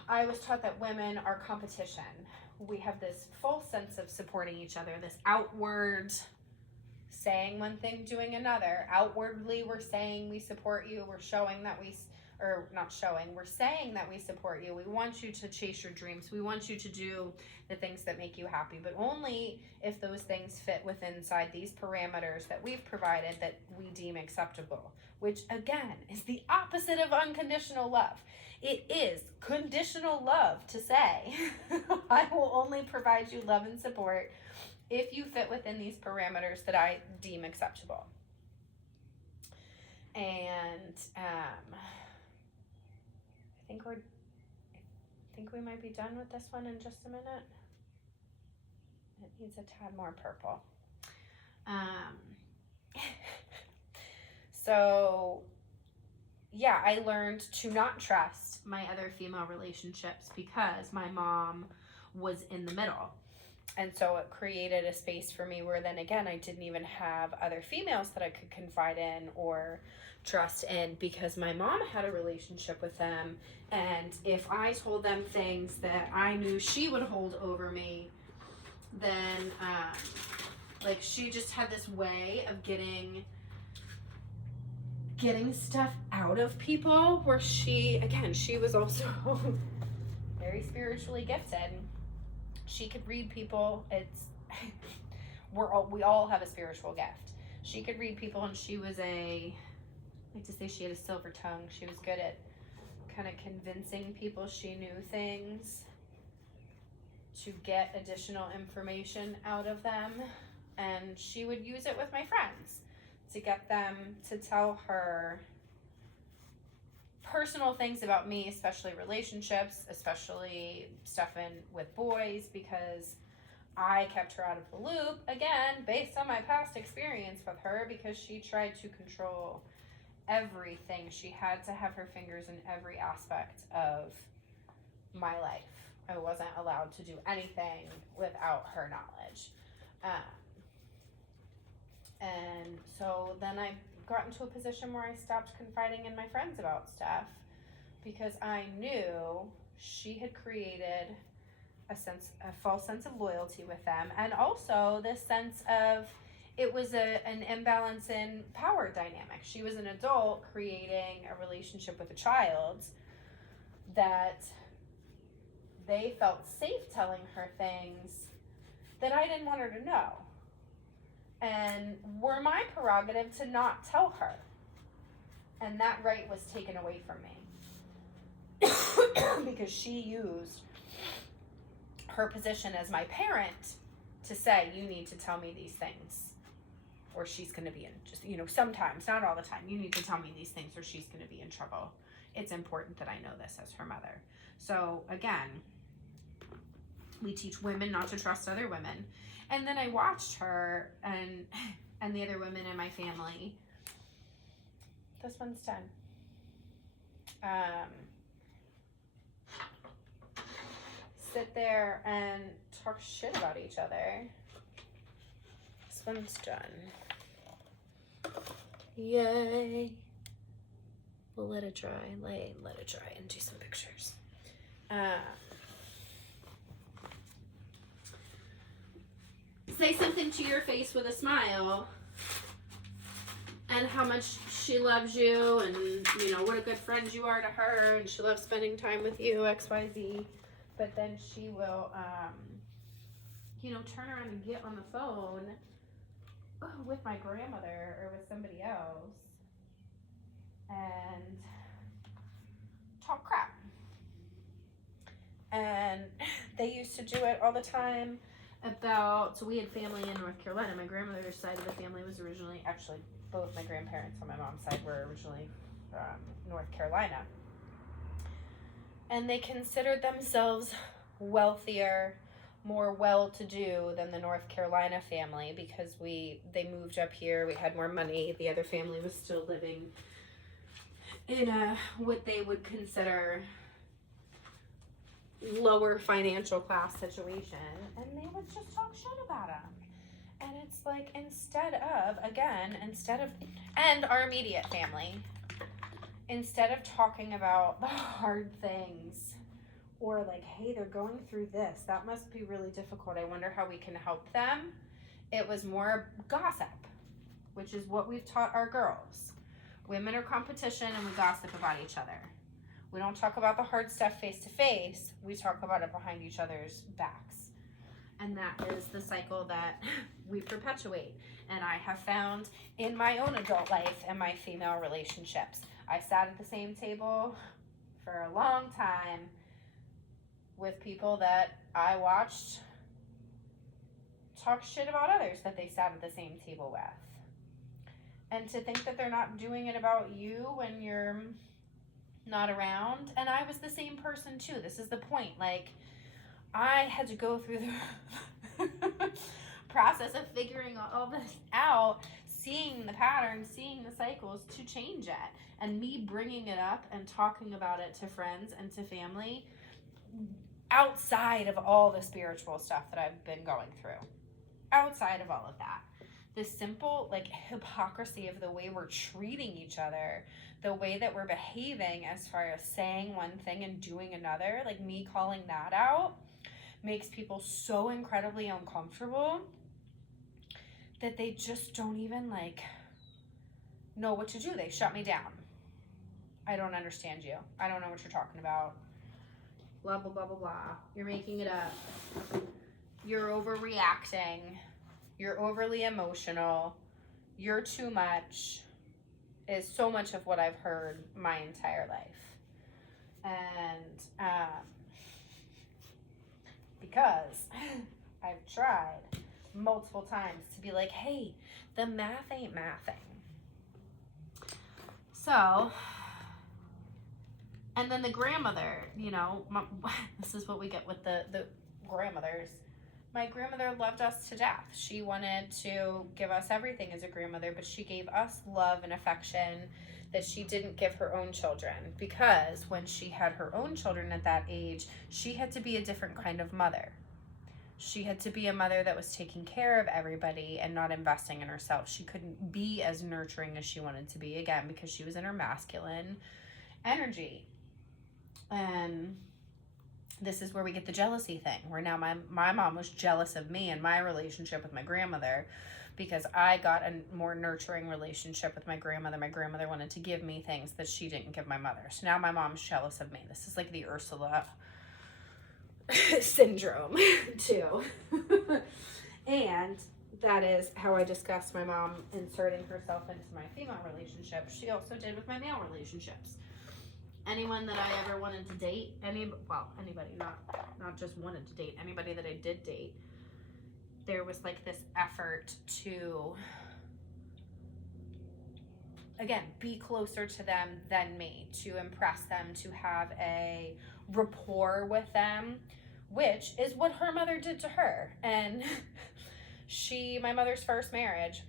I was taught that women are competition. We have this false sense of supporting each other, this outward saying one thing, doing another. Outwardly, we're saying we support you. We're showing that we're saying that we support you. We want you to chase your dreams. We want you to do the things that make you happy, but only if those things fit within inside these parameters that we've provided that we deem acceptable, which again is the opposite of unconditional love. It is conditional love to say, I will only provide you love and support if you fit within these parameters that I deem acceptable. And I think we might be done with this one in just a minute. It needs a tad more purple. So yeah, I learned to not trust my other female relationships because my mom was in the middle. And so it created a space for me where then again, I didn't even have other females that I could confide in or trust in, because my mom had a relationship with them. And if I told them things that I knew she would hold over me, then like she just had this way of getting stuff out of people, where she was also very spiritually gifted. She could read people. We all have a spiritual gift. She could read people, and she was I like to say she had a silver tongue. She was good at kind of convincing people she knew things to get additional information out of them. And she would use it with my friends to get them to tell her personal things about me, especially relationships, especially stuff with boys, because I kept her out of the loop, again, based on my past experience with her, because she tried to control everything. She had to have her fingers in every aspect of my life. I wasn't allowed to do anything without her knowledge. And so then I got into a position where I stopped confiding in my friends about stuff, because I knew she had created a false sense of loyalty with them, and also this sense of it was an imbalance in power dynamic. She was an adult creating a relationship with a child that they felt safe telling her things that I didn't want her to know, and were my prerogative to not tell her. And that right was taken away from me. because she used her position as my parent to say, you need to tell me these things or she's going to be in, just, you know, sometimes, not all the time, you need to tell me these things or she's going to be in trouble. It's important that I know this as her mother. So again, we teach women not to trust other women. And then I watched her and the other women in my family. This one's done. Sit there and talk shit about each other. This one's done. Yay. We'll let it dry. Let it dry and do some pictures. Say something to your face with a smile and how much she loves you and, you know, what a good friend you are to her and she loves spending time with you, XYZ. But then she will, you know, turn around and get on the phone with my grandmother or with somebody else and talk crap. And they used to do it all the time about, so we had family in North Carolina. My grandmother's side of the family was originally, actually, both my grandparents on my mom's side were originally from North Carolina. And they considered themselves wealthier, more well-to-do than the North Carolina family because they moved up here. We had more money. The other family was still living in what they would consider lower financial class situation, and they would just talk shit about them. And it's like, and our immediate family, instead of talking about the hard things or like, hey, they're going through this, that must be really difficult, I wonder how we can help them, it was more gossip, which is what we've taught our girls. Women are competition and we gossip about each other. We don't talk about the hard stuff face to face. We talk about it behind each other's backs. And that is the cycle that we perpetuate. And I have found in my own adult life and my female relationships. I sat at the same table for a long time with people that I watched talk shit about others that they sat at the same table with. And to think that they're not doing it about you when you're not around. And I was the same person too. This is the point. Like, I had to go through the process of figuring all this out, seeing the patterns, seeing the cycles to change it. And me bringing it up and talking about it to friends and to family outside of all the spiritual stuff that I've been going through. Outside of all of that. The simple, like, hypocrisy of the way we're treating each other, the way that we're behaving as far as saying one thing and doing another, like me calling that out, makes people so incredibly uncomfortable that they just don't even, like, know what to do. They shut me down. I don't understand you. I don't know what you're talking about. Blah, blah, blah, blah, blah. You're making it up. You're overreacting. You're overly emotional. You're too much. Is so much of what I've heard my entire life. And because I've tried multiple times to be like, hey, the math ain't mathing. So, and then the grandmother, you know, this is what we get with the grandmothers. My grandmother loved us to death. She wanted to give us everything as a grandmother, but she gave us love and affection that she didn't give her own children, because when she had her own children at that age, she had to be a different kind of mother. She had to be a mother that was taking care of everybody and not investing in herself. She couldn't be as nurturing as she wanted to be, again, because she was in her masculine energy. And this is where we get the jealousy thing, where now my mom was jealous of me and my relationship with my grandmother because I got a more nurturing relationship with my grandmother. My grandmother wanted to give me things that she didn't give my mother. So now my mom's jealous of me. This is like the Ursula syndrome too. And that is how I discussed my mom inserting herself into my female relationship. She also did with my male relationships. anyone that I ever wanted to date, anybody, not just wanted to date, anybody that I did date, there was like this effort to, again, be closer to them than me, to impress them, to have a rapport with them, which is what her mother did to her. And my mother's first marriage,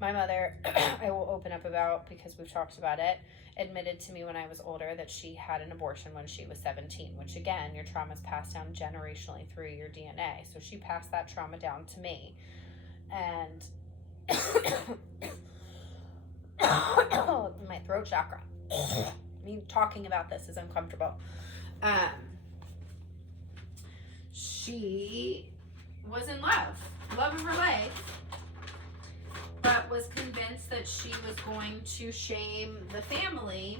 my mother, I will open up about because we've talked about it, admitted to me when I was older that she had an abortion when she was 17, which again, your trauma's passed down generationally through your DNA. So she passed that trauma down to me. And my throat chakra. Me talking about this is uncomfortable. She was in love of her life, but was convinced that she was going to shame the family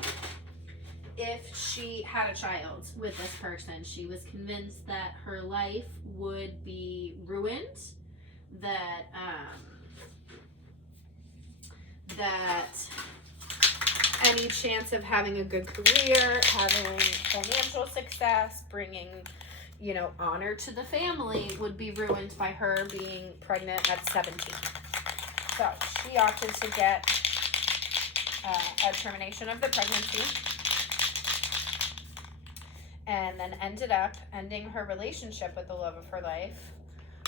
if she had a child with this person. She was convinced that her life would be ruined, that any chance of having a good career, having financial success, bringing, honor to the family would be ruined by her being pregnant at 17. So she opted to get a termination of the pregnancy, and then ended up ending her relationship with the love of her life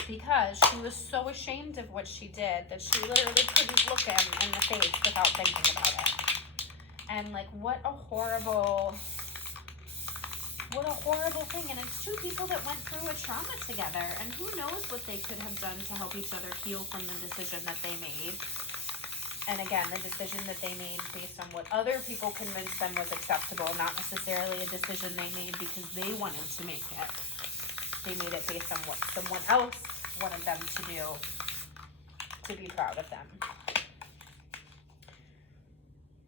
because she was so ashamed of what she did that she literally couldn't look him in the face without thinking about it. And like, what a horrible thing. And it's two people that went through a trauma together, and who knows what they could have done to help each other heal from the decision that they made. And again, the decision that they made based on what other people convinced them was acceptable, not necessarily a decision they made because they wanted to make it. They made it based on what someone else wanted them to do to be proud of them.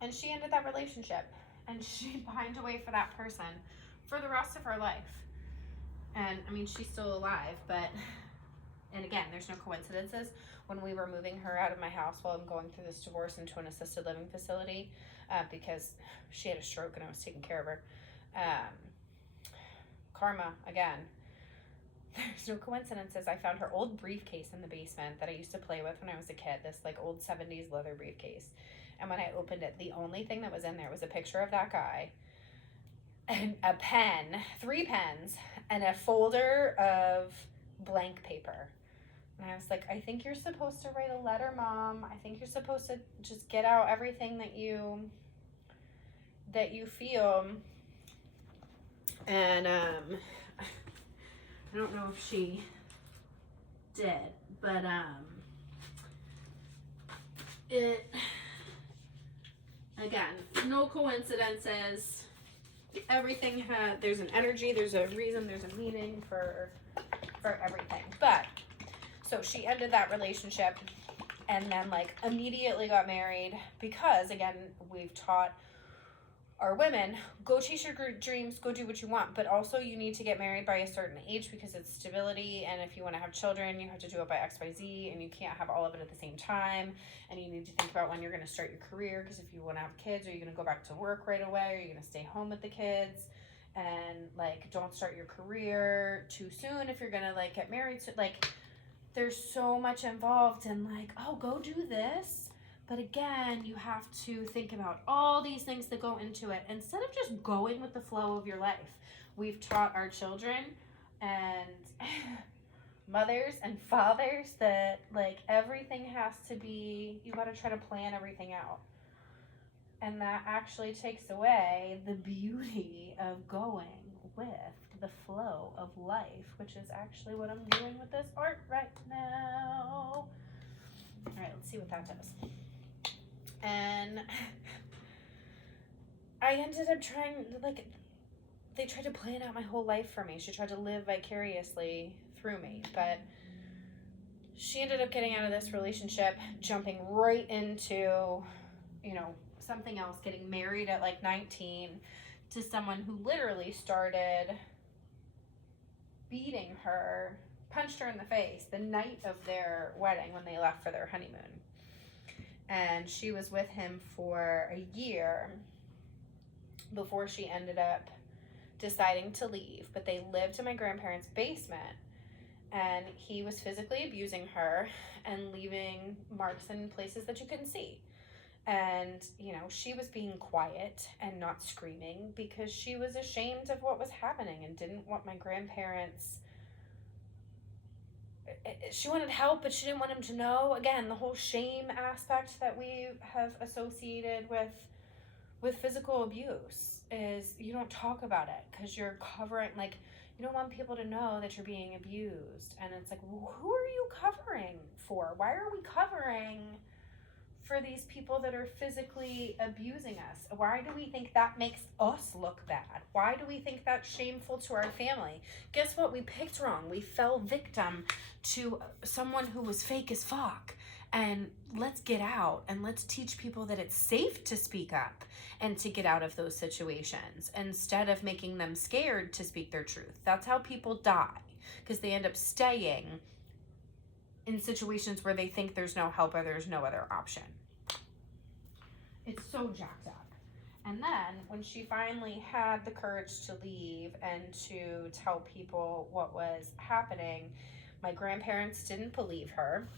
And she ended that relationship, and she pined away for that person for the rest of her life. And I mean, she's still alive, but, and again, there's no coincidences. When we were moving her out of my house while I'm going through this divorce into an assisted living facility, because she had a stroke and I was taking care of her. Karma, again. There's no coincidences. I found her old briefcase in the basement that I used to play with when I was a kid, this like old 70s leather briefcase. And when I opened it, the only thing that was in there was a picture of that guy, and a pen, 3 pens, and a folder of blank paper. And I was like, I think you're supposed to write a letter, Mom. I think you're supposed to just get out everything that you feel. And I don't know if she did, but it, again, no coincidences. Everything there's an energy, there's a reason, there's a meaning for everything. But so she ended that relationship and then like immediately got married because, again, we've taught our women, go chase your dreams, go do what you want, but also you need to get married by a certain age because it's stability, and if you want to have children, you have to do it by XYZ, and you can't have all of it at the same time, and you need to think about when you're going to start your career, because if you want to have kids, are you going to go back to work right away, or are you going to stay home with the kids, and like, don't start your career too soon if you're going to like get married. So like, there's so much involved in like, oh, go do this. But again, you have to think about all these things that go into it instead of just going with the flow of your life. We've taught our children and mothers and fathers that like everything has to be, you got to try to plan everything out. And that actually takes away the beauty of going with the flow of life, which is actually what I'm doing with this art right now. All right, let's see what that does. And I ended up they tried to plan out my whole life for me. She tried to live vicariously through me, but she ended up getting out of this relationship, jumping right into, something else, getting married at like 19 to someone who literally started beating her, punched her in the face the night of their wedding when they left for their honeymoon. And she was with him for a year, before she ended up deciding to leave. But they lived in my grandparents' basement, and he was physically abusing her and leaving marks in places that you couldn't see. And, you know, she was being quiet and not screaming because she was ashamed of what was happening and didn't want my grandparents. She wanted help, but she didn't want him to know. Again, the whole shame aspect that we have associated with physical abuse is you don't talk about it because you're covering, like, you don't want people to know that you're being abused. And it's like, well, who are you covering for? Why are we covering for these people that are physically abusing us? Why do we think that makes us look bad? Why do we think that's shameful to our family? Guess what? We picked wrong. We fell victim to someone who was fake as fuck. And let's get out and let's teach people that it's safe to speak up and to get out of those situations instead of making them scared to speak their truth. That's how people die, because they end up staying in situations where they think there's no help or there's no other option. It's so jacked up. And then when she finally had the courage to leave and to tell people what was happening, my grandparents didn't believe her.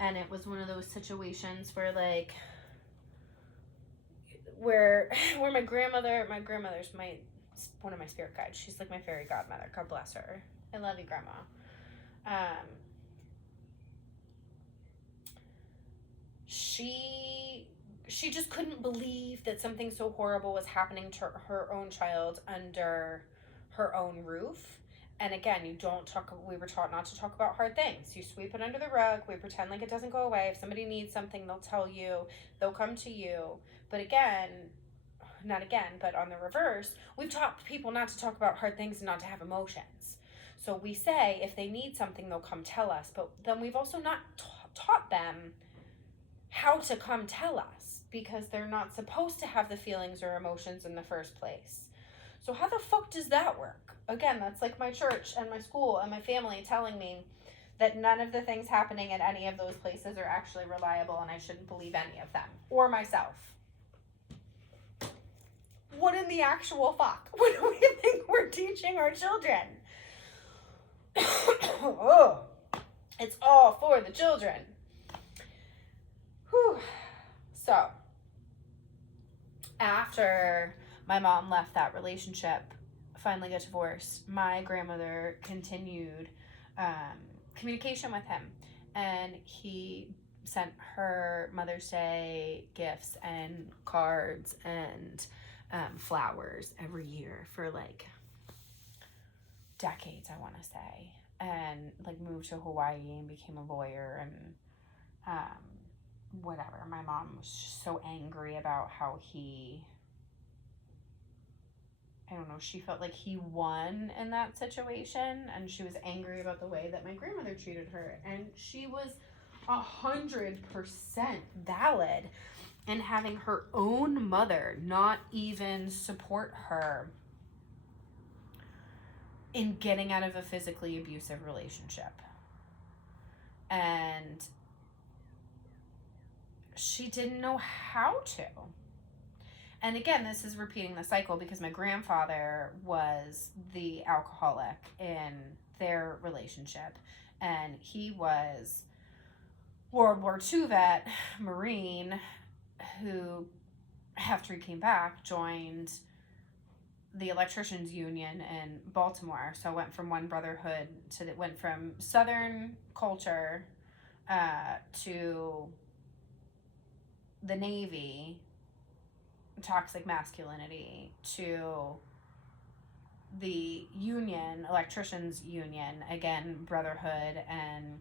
And it was one of those situations where, like, where my grandmother's one of my spirit guides. She's like my fairy godmother. God bless her. I love you, Grandma. She just couldn't believe that something so horrible was happening to her own child under her own roof. And again, we were taught not to talk about hard things. You sweep it under the rug. We pretend like it doesn't go away. If somebody needs something, they'll tell you. They'll come to you. But but on the reverse, we've taught people not to talk about hard things and not to have emotions. So we say if they need something, they'll come tell us. But then we've also not taught them how to come tell us, because they're not supposed to have the feelings or emotions in the first place. So how the fuck does that work? Again, that's like my church and my school and my family telling me that none of the things happening at any of those places are actually reliable and I shouldn't believe any of them. Or myself. What in the actual fuck? What do we think we're teaching our children? Oh, it's all for the children. Whew. So, after my mom left that relationship, finally got divorced, my grandmother continued communication with him, and he sent her Mother's Day gifts and cards and flowers every year for like decades, I want to say, and like moved to Hawaii and became a lawyer and whatever. My mom was just so angry about how she felt like he won in that situation, and she was angry about the way that my grandmother treated her, and she was 100% valid in having her own mother not even support her in getting out of a physically abusive relationship. And she didn't know how to. And again, this is repeating the cycle because my grandfather was the alcoholic in their relationship. And he was World War II vet, Marine, who, after he came back, joined the electricians union in Baltimore. So went from one brotherhood went from Southern culture to the Navy, toxic masculinity, to the union, electricians union, again, brotherhood, and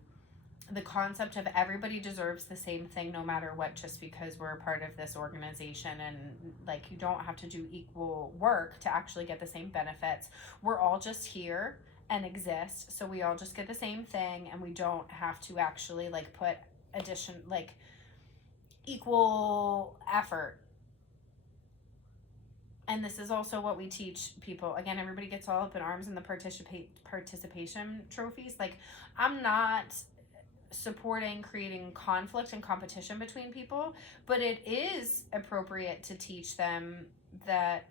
the concept of everybody deserves the same thing no matter what, just because we're a part of this organization, and like you don't have to do equal work to actually get the same benefits. We're all just here and exist, so we all just get the same thing, and we don't have to actually like put equal effort. And this is also what we teach people. Again, everybody gets all up in arms in the participation trophies. Like, I'm not supporting creating conflict and competition between people, but it is appropriate to teach them that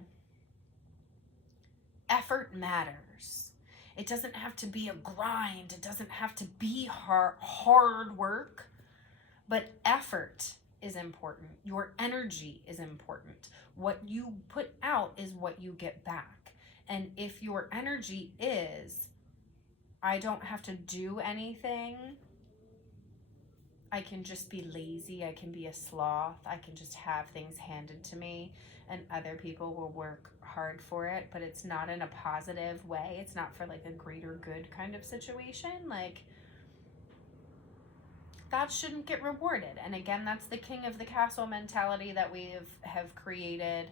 effort matters. It doesn't have to be a grind. It doesn't have to be hard work, but effort is important. Your energy is important. What you put out is what you get back. And if your energy is, I don't have to do anything, I can just be lazy, I can be a sloth, I can just have things handed to me, and other people will work hard for it, but it's not in a positive way. It's not for like a greater good kind of situation. Like, that shouldn't get rewarded. And again, that's the king of the castle mentality that we have created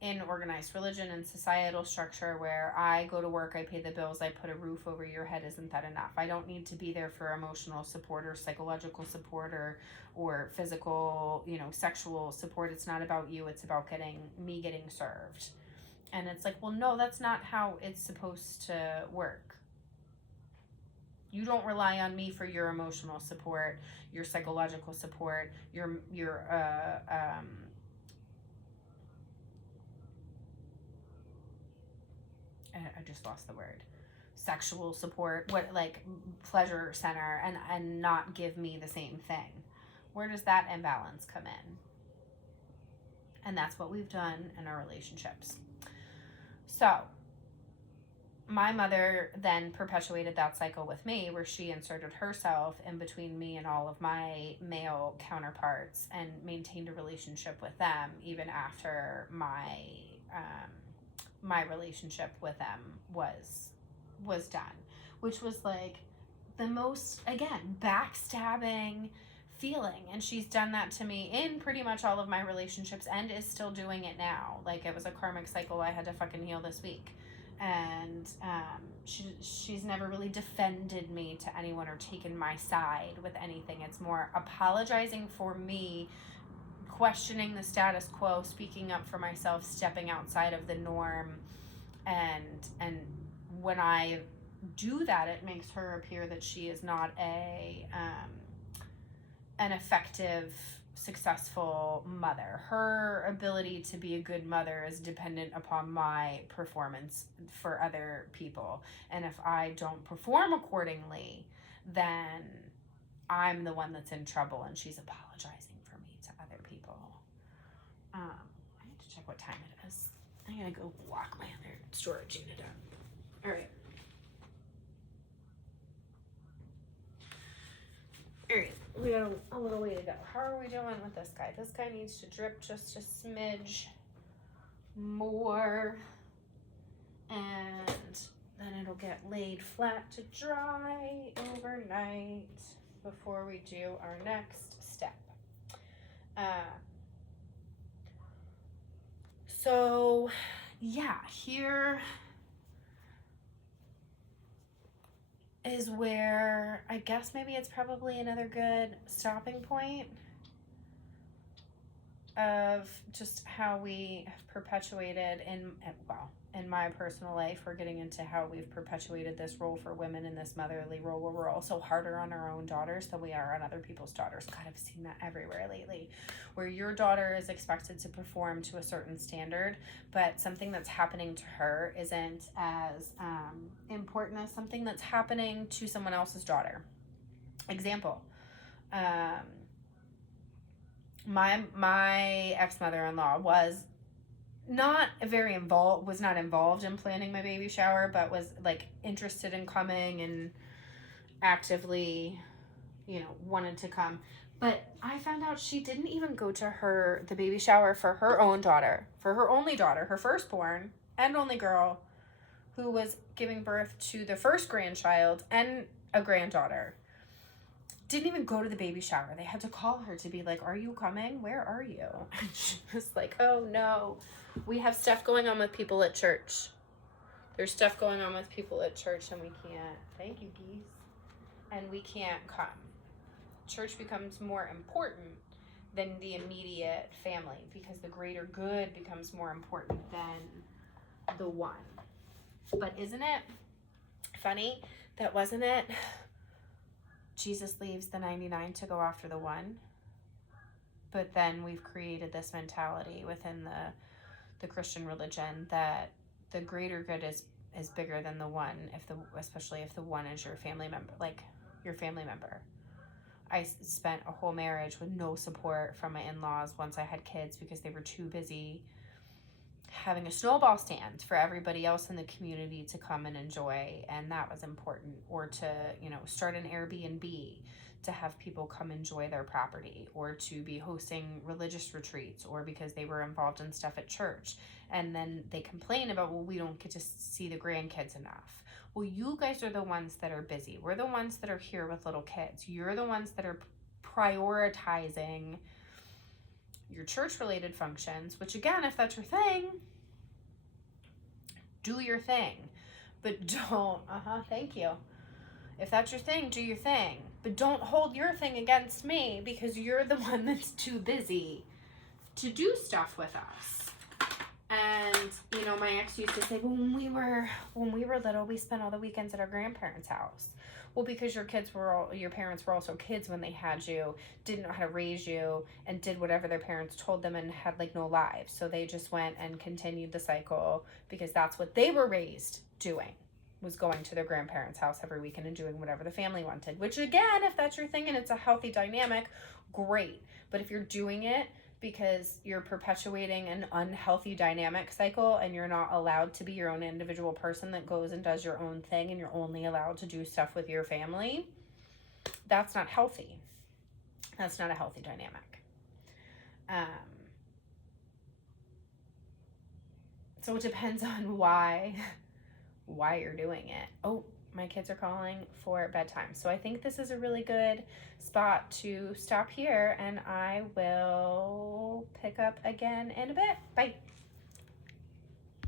in organized religion and societal structure, where I go to work, I pay the bills, I put a roof over your head. Isn't that enough? I don't need to be there for emotional support or psychological support or physical, sexual support. It's not about you. It's about me getting served. And it's like, well, no, that's not how it's supposed to work. You don't rely on me for your emotional support, your psychological support, I just lost the word. Sexual support, pleasure center, and not give me the same thing. Where does that imbalance come in? And that's what we've done in our relationships. So, my mother then perpetuated that cycle with me, where she inserted herself in between me and all of my male counterparts and maintained a relationship with them even after my relationship with them was done, which was like the most, again, backstabbing feeling. And she's done that to me in pretty much all of my relationships and is still doing it now. Like, it was a karmic cycle I had to fucking heal this week. And she's never really defended me to anyone or taken my side with anything. It's more apologizing for me, questioning the status quo, speaking up for myself, stepping outside of the norm. And when I do that, it makes her appear that she is not an effective, successful mother. Her ability to be a good mother is dependent upon my performance for other people. And if I don't perform accordingly, then I'm the one that's in trouble, and she's apologizing for me to other people. I need to check what time it is. I gotta go lock my other storage unit up. All right. We got a little way to go. How are we doing with this guy? This guy needs to drip just a smidge more, and then it'll get laid flat to dry overnight before we do our next step. So yeah, here is where I guess maybe it's probably another good stopping point of just how we have perpetuated in my personal life. We're getting into how we've perpetuated this role for women in this motherly role, where we're also harder on our own daughters than we are on other people's daughters. God, I've seen that everywhere lately, where your daughter is expected to perform to a certain standard, but something that's happening to her isn't as important as something that's happening to someone else's daughter. Example, my ex-mother-in-law was not involved in planning my baby shower, but was like interested in coming and actively, wanted to come. But I found out she didn't even go to the baby shower for her own daughter, for her only daughter, her firstborn and only girl, who was giving birth to the first grandchild and a granddaughter. Didn't even go to the baby shower. They had to call her to be like, "Are you coming? Where are you?" And she was like, "Oh no, we have stuff going on with people at church. There's stuff going on with people at church, and we can't." Thank you, geese. And we can't come. Church becomes more important than the immediate family, because the greater good becomes more important than the one. But isn't it funny that wasn't it Jesus leaves the 99 to go after the one. But then we've created this mentality within the Christian religion that the greater good is bigger than the one, especially if the one is your family member, like your family member. I spent a whole marriage with no support from my in-laws once I had kids because they were too busy having a snowball stand for everybody else in the community to come and enjoy, and that was important. Or to, start an Airbnb to have people come enjoy their property, or to be hosting religious retreats, or because they were involved in stuff at church. And then they complain about, well, we don't get to see the grandkids enough. Well, you guys are the ones that are busy. We're the ones that are here with little kids. You're the ones that are prioritizing your church-related functions, which, again, if that's your thing, do your thing. But don't, thank you. If that's your thing, do your thing. But don't hold your thing against me because you're the one that's too busy to do stuff with us. And, my ex used to say, well, when we were little, we spent all the weekends at our grandparents' house. Well, because your parents were also kids when they had you, didn't know how to raise you, and did whatever their parents told them and had no lives. So they just went and continued the cycle because that's what they were raised doing, was going to their grandparents' house every weekend and doing whatever the family wanted. Which, again, if that's your thing and it's a healthy dynamic, great. But if you're doing it because you're perpetuating an unhealthy dynamic cycle and you're not allowed to be your own individual person that goes and does your own thing, and you're only allowed to do stuff with your family, that's not healthy. That's not a healthy dynamic. So it depends on why you're doing it. Oh, my kids are calling for bedtime. So I think this is a really good spot to stop here, and I will pick up again in a bit. Bye.